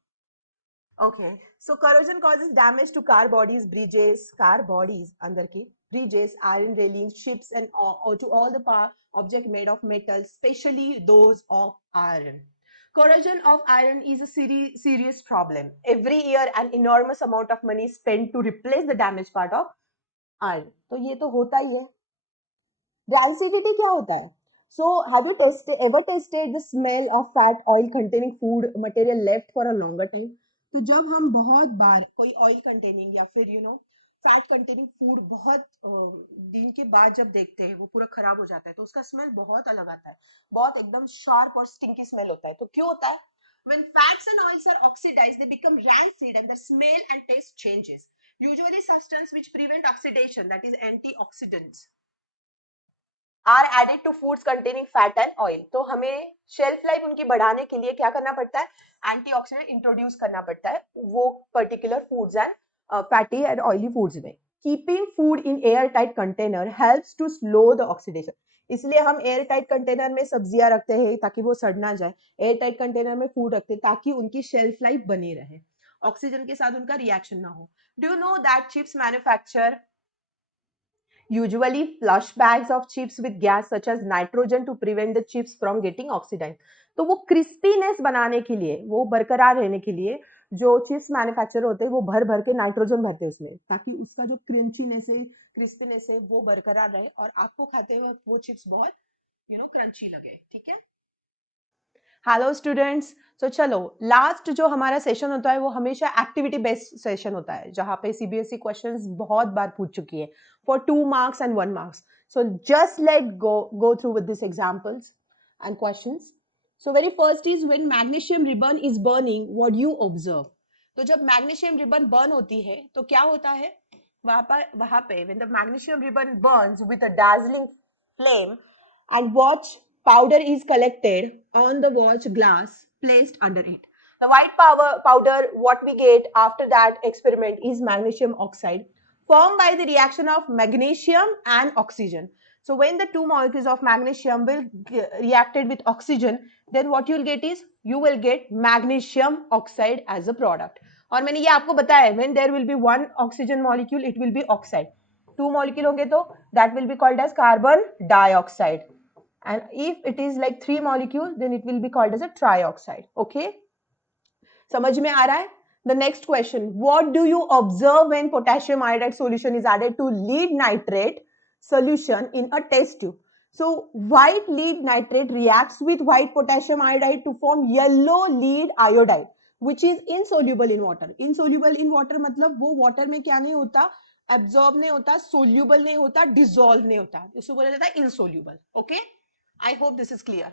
Okay, so corrosion causes damage to car bodies, bridges, अंदर की bridges, iron railings, ships, and or to all the object made of metal, especially those of iron. Corrosion of iron is a serious problem. Every year, an enormous amount of money is spent to replace the damaged part of iron. तो ये तो होता ही है. Rancidity क्या होता है? So, have you ever tasted the smell of fat oil containing food material left for a longer time? तो जब हम बहुत बार कोई ऑयल कंटेनिंग या फिर फैट कंटेनिंग फूड बहुत दिन के बाद जब देखते हैं वो पूरा खराब हो जाता है तो उसका स्मेल बहुत अलग आता है, बहुत एकदम शार्प और स्टिंकी स्मेल होता है. तो क्यों होता है? When fats and oils are oxidized, they become rancid and the smell and taste changes. Usually substance which prevent oxidation, that is antioxidants, are added to foods containing fat and oil. तो हमें shelf life उनकी बढ़ाने के लिए क्या करना पड़ता है? एंटीऑक्सीडेंट इंट्रोड्यूस करना पड़ता है वो particular foods and fatty and oily foods में. Keeping food in air tight container helps to slow the oxidation. इसलिए हम एयर टाइट कंटेनर में सब्जियां रखते हैं ताकि वो सड़ ना जाए. एयर टाइट कंटेनर में फूड रखते हैं ताकि उनकी शेल्फ लाइफ बनी रहे, ऑक्सीजन के साथ उनका रिएक्शन ना हो. Do you know that chips manufacture usually flush bags of chips with gas such as nitrogen to prevent the chips from getting oxidized. तो वो क्रिस्पीनेस बनाने के लिए, वो बरकरार रहने के लिए जो चिप्स मैन्युफैक्चर होते हैं वो भर भर के नाइट्रोजन भरते हैं उसमें ताकि उसका जो क्रंचीनेस है, क्रिस्पीनेस है वो बरकरार रहे और आपको खाते वक्त वो चिप्स बहुत क्रंची लगे. ठीक है. Hello students. तो चलो लास्ट जो हमारा सेशन होता है वो हमेशा एक्टिविटी बेस्ड सेशन होता है जहां पे सीबीएसई क्वेश्चंस बहुत बार पूछ चुकी है for 2 marks and 1 marks. So just let go through with these examples and questions. So very first is when magnesium ribbon is burning, what do you observe? तो जब मैग्नीशियम रिबन बर्न होती है तो क्या होता है? वहां पे when the magnesium ribbon burns with a dazzling flame and watch powder is collected on the watch glass placed under it. The white powder, what we get after that experiment is magnesium oxide formed by the reaction of magnesium and oxygen. So when the two molecules of magnesium will reacted with oxygen, then what you will get is you will get magnesium oxide as a product. और मैंने ये आपको बताया when there will be one oxygen molecule, it will be oxide. Two molecule होंगे तो that will be called as carbon dioxide. And if it is like 3 molecule, then it will be called as a trioxide. Okay, समझ में आ रहा है? The next question, what do you observe when potassium iodide solution is added to lead nitrate solution in a test tube? So white lead nitrate reacts with white potassium iodide to form yellow lead iodide which is insoluble in water. Insoluble in water मतलब वो water में क्या नहीं होता, absorb नहीं होता, soluble नहीं होता, dissolve नहीं होता, इसको बोला जाता है insoluble. Okay, I hope this is clear.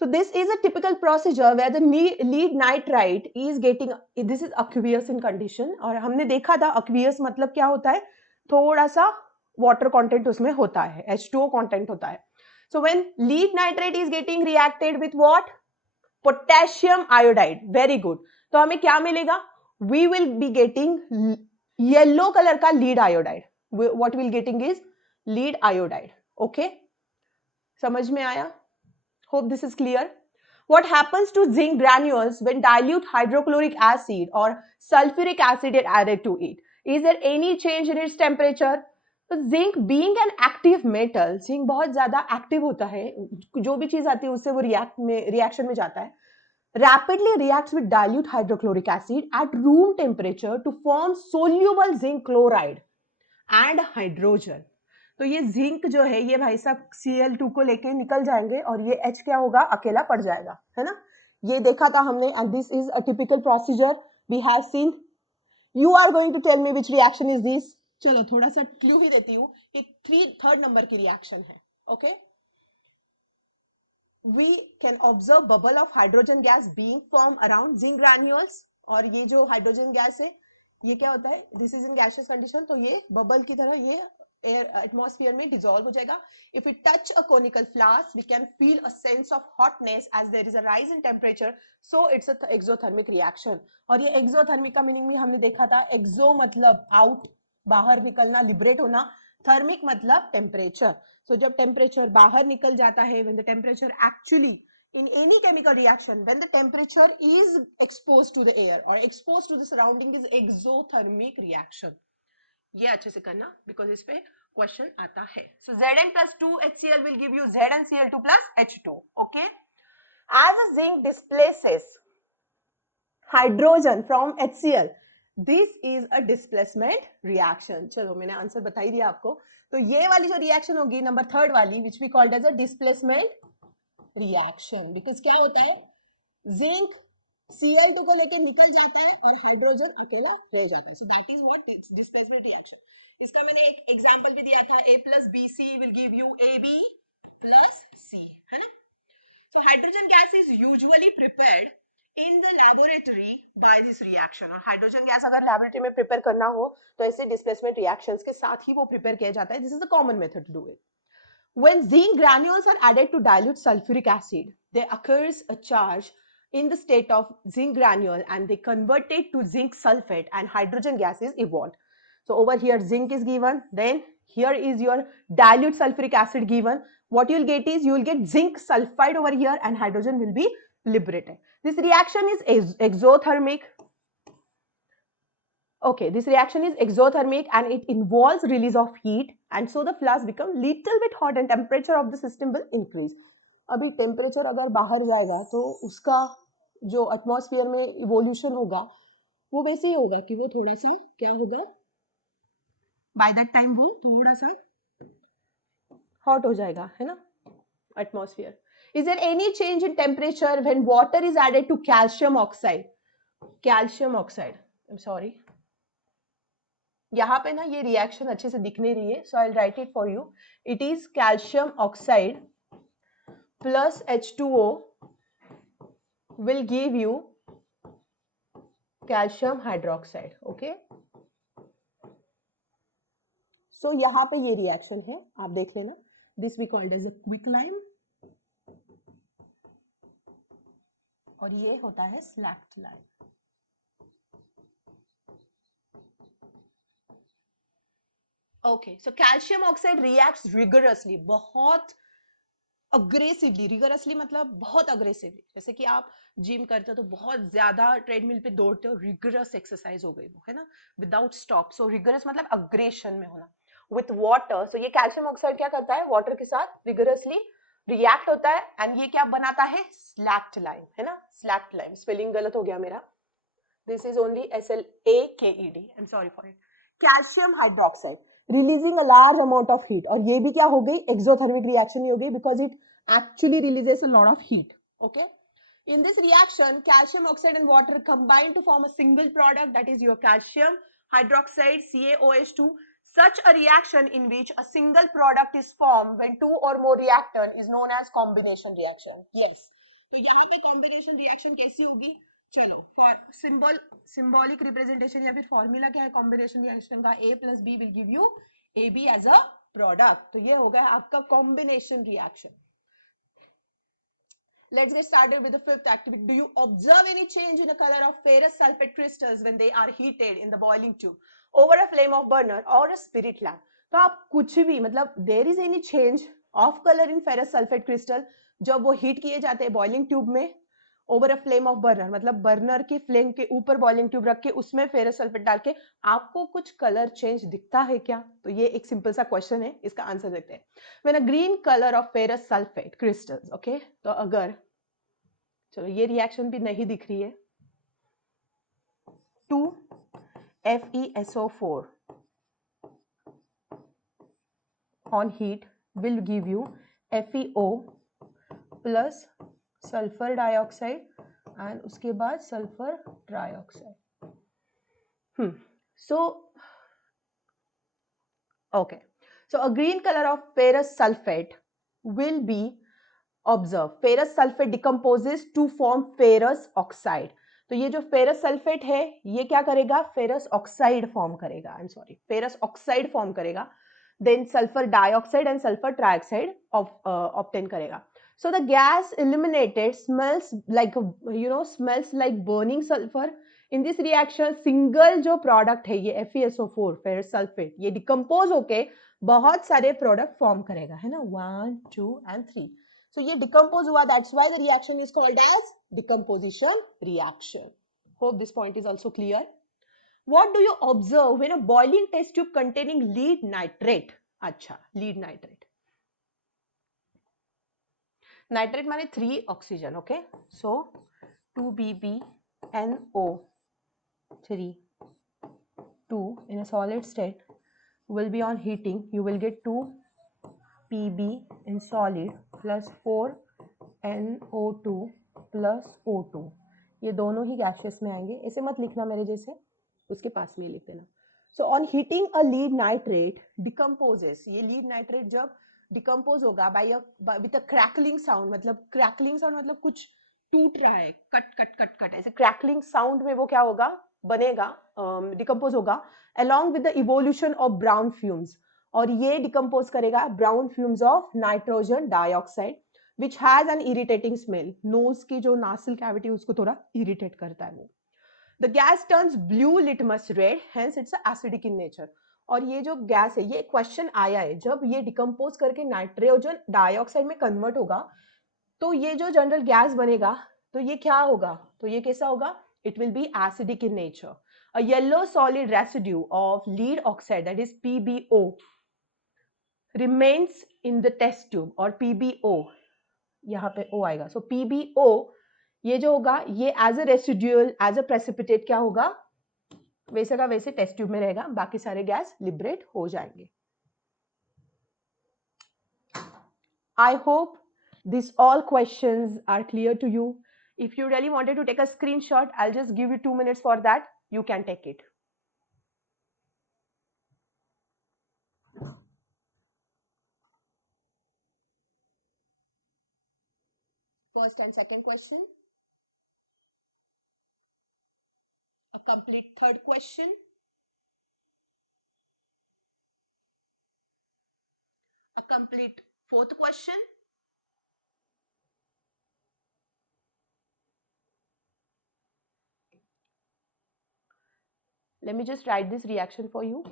So this is a typical procedure where the lead nitrite is getting, this is aqueous in condition. और हमने देखा था aqueous मतलब क्या होता है, थोड़ा सा water content उसमें होता है, H2O content होता है. So when lead nitrate is getting reacted with what? Potassium iodide. Very good. तो हमें क्या मिलेगा? We will be getting yellow color का lead iodide. What we'll getting is lead iodide. Okay? समझ में आया? Hope this is clear. What happens to zinc granules when dilute hydrochloric acid or sulfuric acid is added to it? Is there any change in its temperature? तो zinc being an active metal, zinc बहुत ज़्यादा active होता है, जो भी चीज़ आती है उससे वो reaction में जाता है. Rapidly reacts with dilute hydrochloric acid at room temperature to form soluble zinc chloride and hydrogen. तो ये जिंक जो है ये भाई साहब Cl2 को लेके निकल जाएंगे और ये H क्या होगा, अकेला पड़ जाएगा, है ना. ये देखा था हमने and this is a typical procedure we have seen. You are going to tell me which reaction is this. चलो थोड़ा सा क्लू ही देती हूँ, एक थर्ड नंबर की रिएक्शन है. Okay, we can observe bubble of hydrogen gas being formed around zinc granules. और ये जो हाइड्रोजन गैस है ये क्या होता है, this is in gaseous condition, तो ये बबल की तरह ये एयर एटमॉस्फेयर में डिसॉल्व हो जाएगा. If it touch a conical flask we can feel a sense of hotness as there is a rise in temperature, so it's a exothermic reaction. और ये एक्सोथर्मिक का मीनिंग भी हमने देखा था, एक्सो मतलब आउट, बाहर निकलना, लिबरेट होना, थर्मिक मतलब टेम्परेचर. सो जब टेम्परेचर बाहर निकल जाता है, when the temperature actually in any chemical reaction when the temperature is exposed to the air or exposed to the surrounding is exothermic reaction. ये अच्छे से करना because इस पे क्वेश्चन आता है. So Zn plus 2HCl will give you ZnCl2 plus H2. Okay. As a zinc displaces hydrogen from HCl, this is a displacement reaction. चलो मैंने आंसर बता ही दिया आपको. तो ये वाली जो रिएक्शन होगी नंबर थर्ड वाली which we called as a displacement reaction because क्या होता है जिंक Cl2 को लेके निकल जाता है और हाइड्रोजन अकेला रह जाता है. So that is what is displacement reaction. इसका मैंने एक एग्जांपल भी दिया था. A plus BC will give you AB plus C, है ना. So hydrogen gas is usually prepared in the laboratory by this reaction. और हाइड्रोजन गैस अगर लैबोरेटरी में प्रिपेयर करना हो तो ऐसे डिस्प्लेसमेंट रिएक्शंस के साथ ही वो प्रिपेयर किया जाता है. This is the common method to do it. When zinc granules are added to dilute sulfuric acid, there occurs a charge in the state of zinc granule and they convert it to zinc sulfate and hydrogen gas is evolved. So over here zinc is given, then here is your dilute sulfuric acid given. What you will get is you will get zinc sulfide over here and hydrogen will be liberated. This reaction is exothermic. Okay, this reaction is exothermic and it involves release of heat and so the flask become little bit hot and temperature of the system will increase. अभी temperature अगर बाहर जाएगा तो उसका जो atmosphere में evolution होगा वो वैसे ही होगा कि वो थोड़ा सा क्या होगा बाय दैट टाइम वो थोड़ा सा हॉट हो जाएगा, है ना atmosphere. Is there any change in temperature when water is added to calcium oxide? Calcium oxide, I'm sorry. यहाँ पे ना ये रिएक्शन अच्छे से दिख नहीं रही है, so I will write it for you. It is calcium oxide plus H2O will give you calcium hydroxide. Okay, so यहाँ पे ये रिएक्शन है, आप देख लेना. This we called as a quicklime और ये होता है slaked lime. Okay, so calcium oxide reacts rigorously, बहुत अग्रेसिवली. रिगरसली मतलब बहुत अग्रेसिवली. जैसे कि आप जिम करते हो तो बहुत ज्यादा ट्रेडमिल पे दौड़ते हो, रिगरस एक्सरसाइज हो गई वो, है ना, विदाउट स्टॉप. सो रिगरस मतलब अग्रेशन में होना. विथ वाटर, सो ये कैल्शियम ऑक्साइड क्या करता है, वाटर के साथ रिगरसली रिएक्ट होता है एंड ये क्या बनाता है, स्लैक्ड लाइम, है ना. स्लैक्ड लाइम, स्पेलिंग गलत हो गया मेरा. This is only SLAKED. I am sorry for it. Calcium hydroxide releasing a large amount of heat, और ये भी क्या हो गई, एक्सोथर्मिक रिएक्शन ही हो गई because it actually releases a lot of heat. Okay, in this reaction calcium oxide and water combine to form a single product, that is your calcium hydroxide CaOH2. Such a reaction in which a single product is formed when two or more reactant is known as combination reaction. Yes, तो यहाँ पे combination reaction कैसी होगी, चलो for symbolic representation या फिर formula क्या है कॉम्बिनेशन रिएक्शन का, A plus B will give you AB as a product. तो ये हो गया आपका combination reaction. Let's get started with the fifth activity. Do you observe any change in the color of ferrous sulfate crystals when they are heated in the boiling tube over a flame of burner or a spirit lamp? तो आप कुछ भी मतलब there is any change of color in ferrous sulfate crystal जब वो heat किए जाते हैं बॉइलिंग ट्यूब में over a flame of burner, मतलब बर्नर की फ्लेम के ऊपर बॉइलिंग ट्यूब रख के उसमें फेरस सल्फेट डाल के आपको कुछ कलर चेंज दिखता है क्या? तो ये एक सिंपल सा क्वेश्चन है, इसका आंसर देखते हैं. When a green colour of ferrous sulphate crystals, okay, तो अगर चलो ये रिएक्शन भी नहीं दिख रही है, 2FeSO4 on heat will give you FeO plus sulphur dioxide and उसके बाद sulphur trioxide. So okay, so a green color of ferrous sulfate will be observed. Ferrous sulfate decomposes to form ferrous oxide. तो ये जो ferrous sulphate है ये क्या करेगा, ferrous oxide form करेगा, I am sorry, ferrous oxide form करेगा, then sulphur dioxide and sulphur trioxide obtain करेगा. So the gas eliminated smells like smells like burning sulfur. In this reaction single जो product है ये FeSO4 ferrous sulphate ये decompose होके बहुत सारे product form करेगा, है ना, 1 2 and 3. So ये decompose हुआ, that's why the reaction is called as decomposition reaction. Hope this point is also clear. What do you observe when a boiling test tube containing lead nitrate? अच्छा, lead nitrate. Nitrate माने 3 oxygen, okay? So 2BbNO3 2 in a solid state will be on heating. You will get 2Pb in solid plus 4NO2 plus O2. ये दोनों ही gaseous में आएंगे. ऐसे मत लिखना मेरे जैसे, उसके पास में लिख देना. So on heating a lead nitrate decomposes. ये lead nitrate जब डिकम्पोज होगा विथ अ क्रैकलिंग साउंड. मतलब क्रैकलिंग साउंड मतलब कुछ टूट रहा है, कट कट कट कट, ऐसे क्रैकलिंग साउंड में वो क्या होगा, बनेगा, डिकम्पोज होगा along with the evolution of brown fumes. और ये डिकम्पोज करेगा brown fumes of nitrogen dioxide which has an irritating smell. Nose की जो नासल कैविटी उसको थोड़ा इरिटेट करता है वो. The gas turns blue litmus red, hence it's acidic in nature. और ये जो गैस है, ये क्वेश्चन आया है, जब ये डिकम्पोज करके नाइट्रोजन डाइऑक्साइड में कन्वर्ट होगा तो ये जो जनरल गैस बनेगा तो ये क्या होगा, तो ये कैसा होगा, it will be acidic in nature. A yellow solid residue of lead oxide, that is PbO, remains in the test tube. और PbO यहाँ पे O आएगा. So PbO ये जो होगा ये as a residual, as a precipitate क्या होगा, वैसे का वैसे टेस्ट ट्यूब में रहेगा, बाकी सारे गैस लिबरेट हो जाएंगे. I hope this all questions are clear to you. If you really wanted to take a screenshot, I will just give you 2 minutes for that. You can take it. First and second question. A complete third question. A complete fourth question. Let me just write this reaction for you.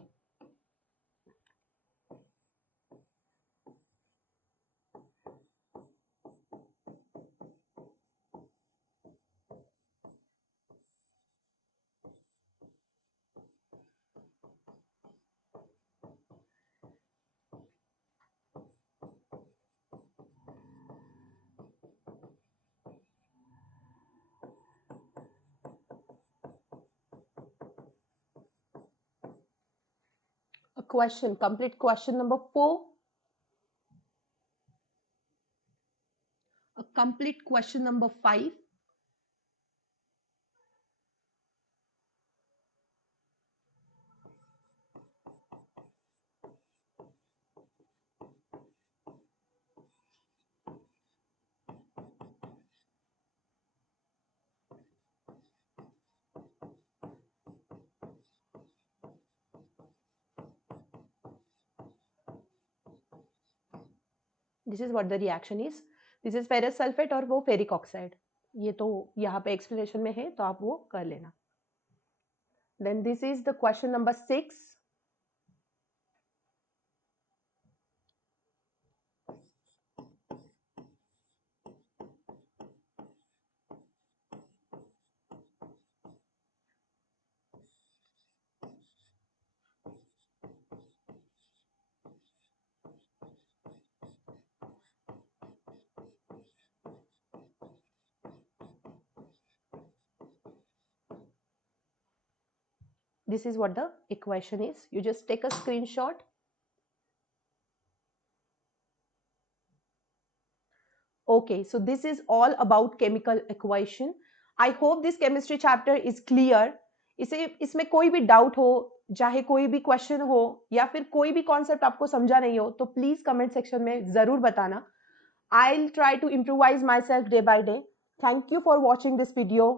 A question, complete question number 4. A complete question number 5. This is what the reaction is. This is ferrous sulfate और वो ferric oxide. ये तो यहाँ पे explanation में है तो आप वो कर लेना. Then this is the question number 6. This is what the equation is. You just take a screenshot. Okay, so this is all about chemical equation. I hope this chemistry chapter is clear. इसमें कोई भी doubt हो, चाहे कोई भी question हो या फिर कोई भी कॉन्सेप्ट आपको समझा नहीं हो तो प्लीज कमेंट सेक्शन में जरूर बताना. I'll try to improvise myself day by day. Thank you for watching this video.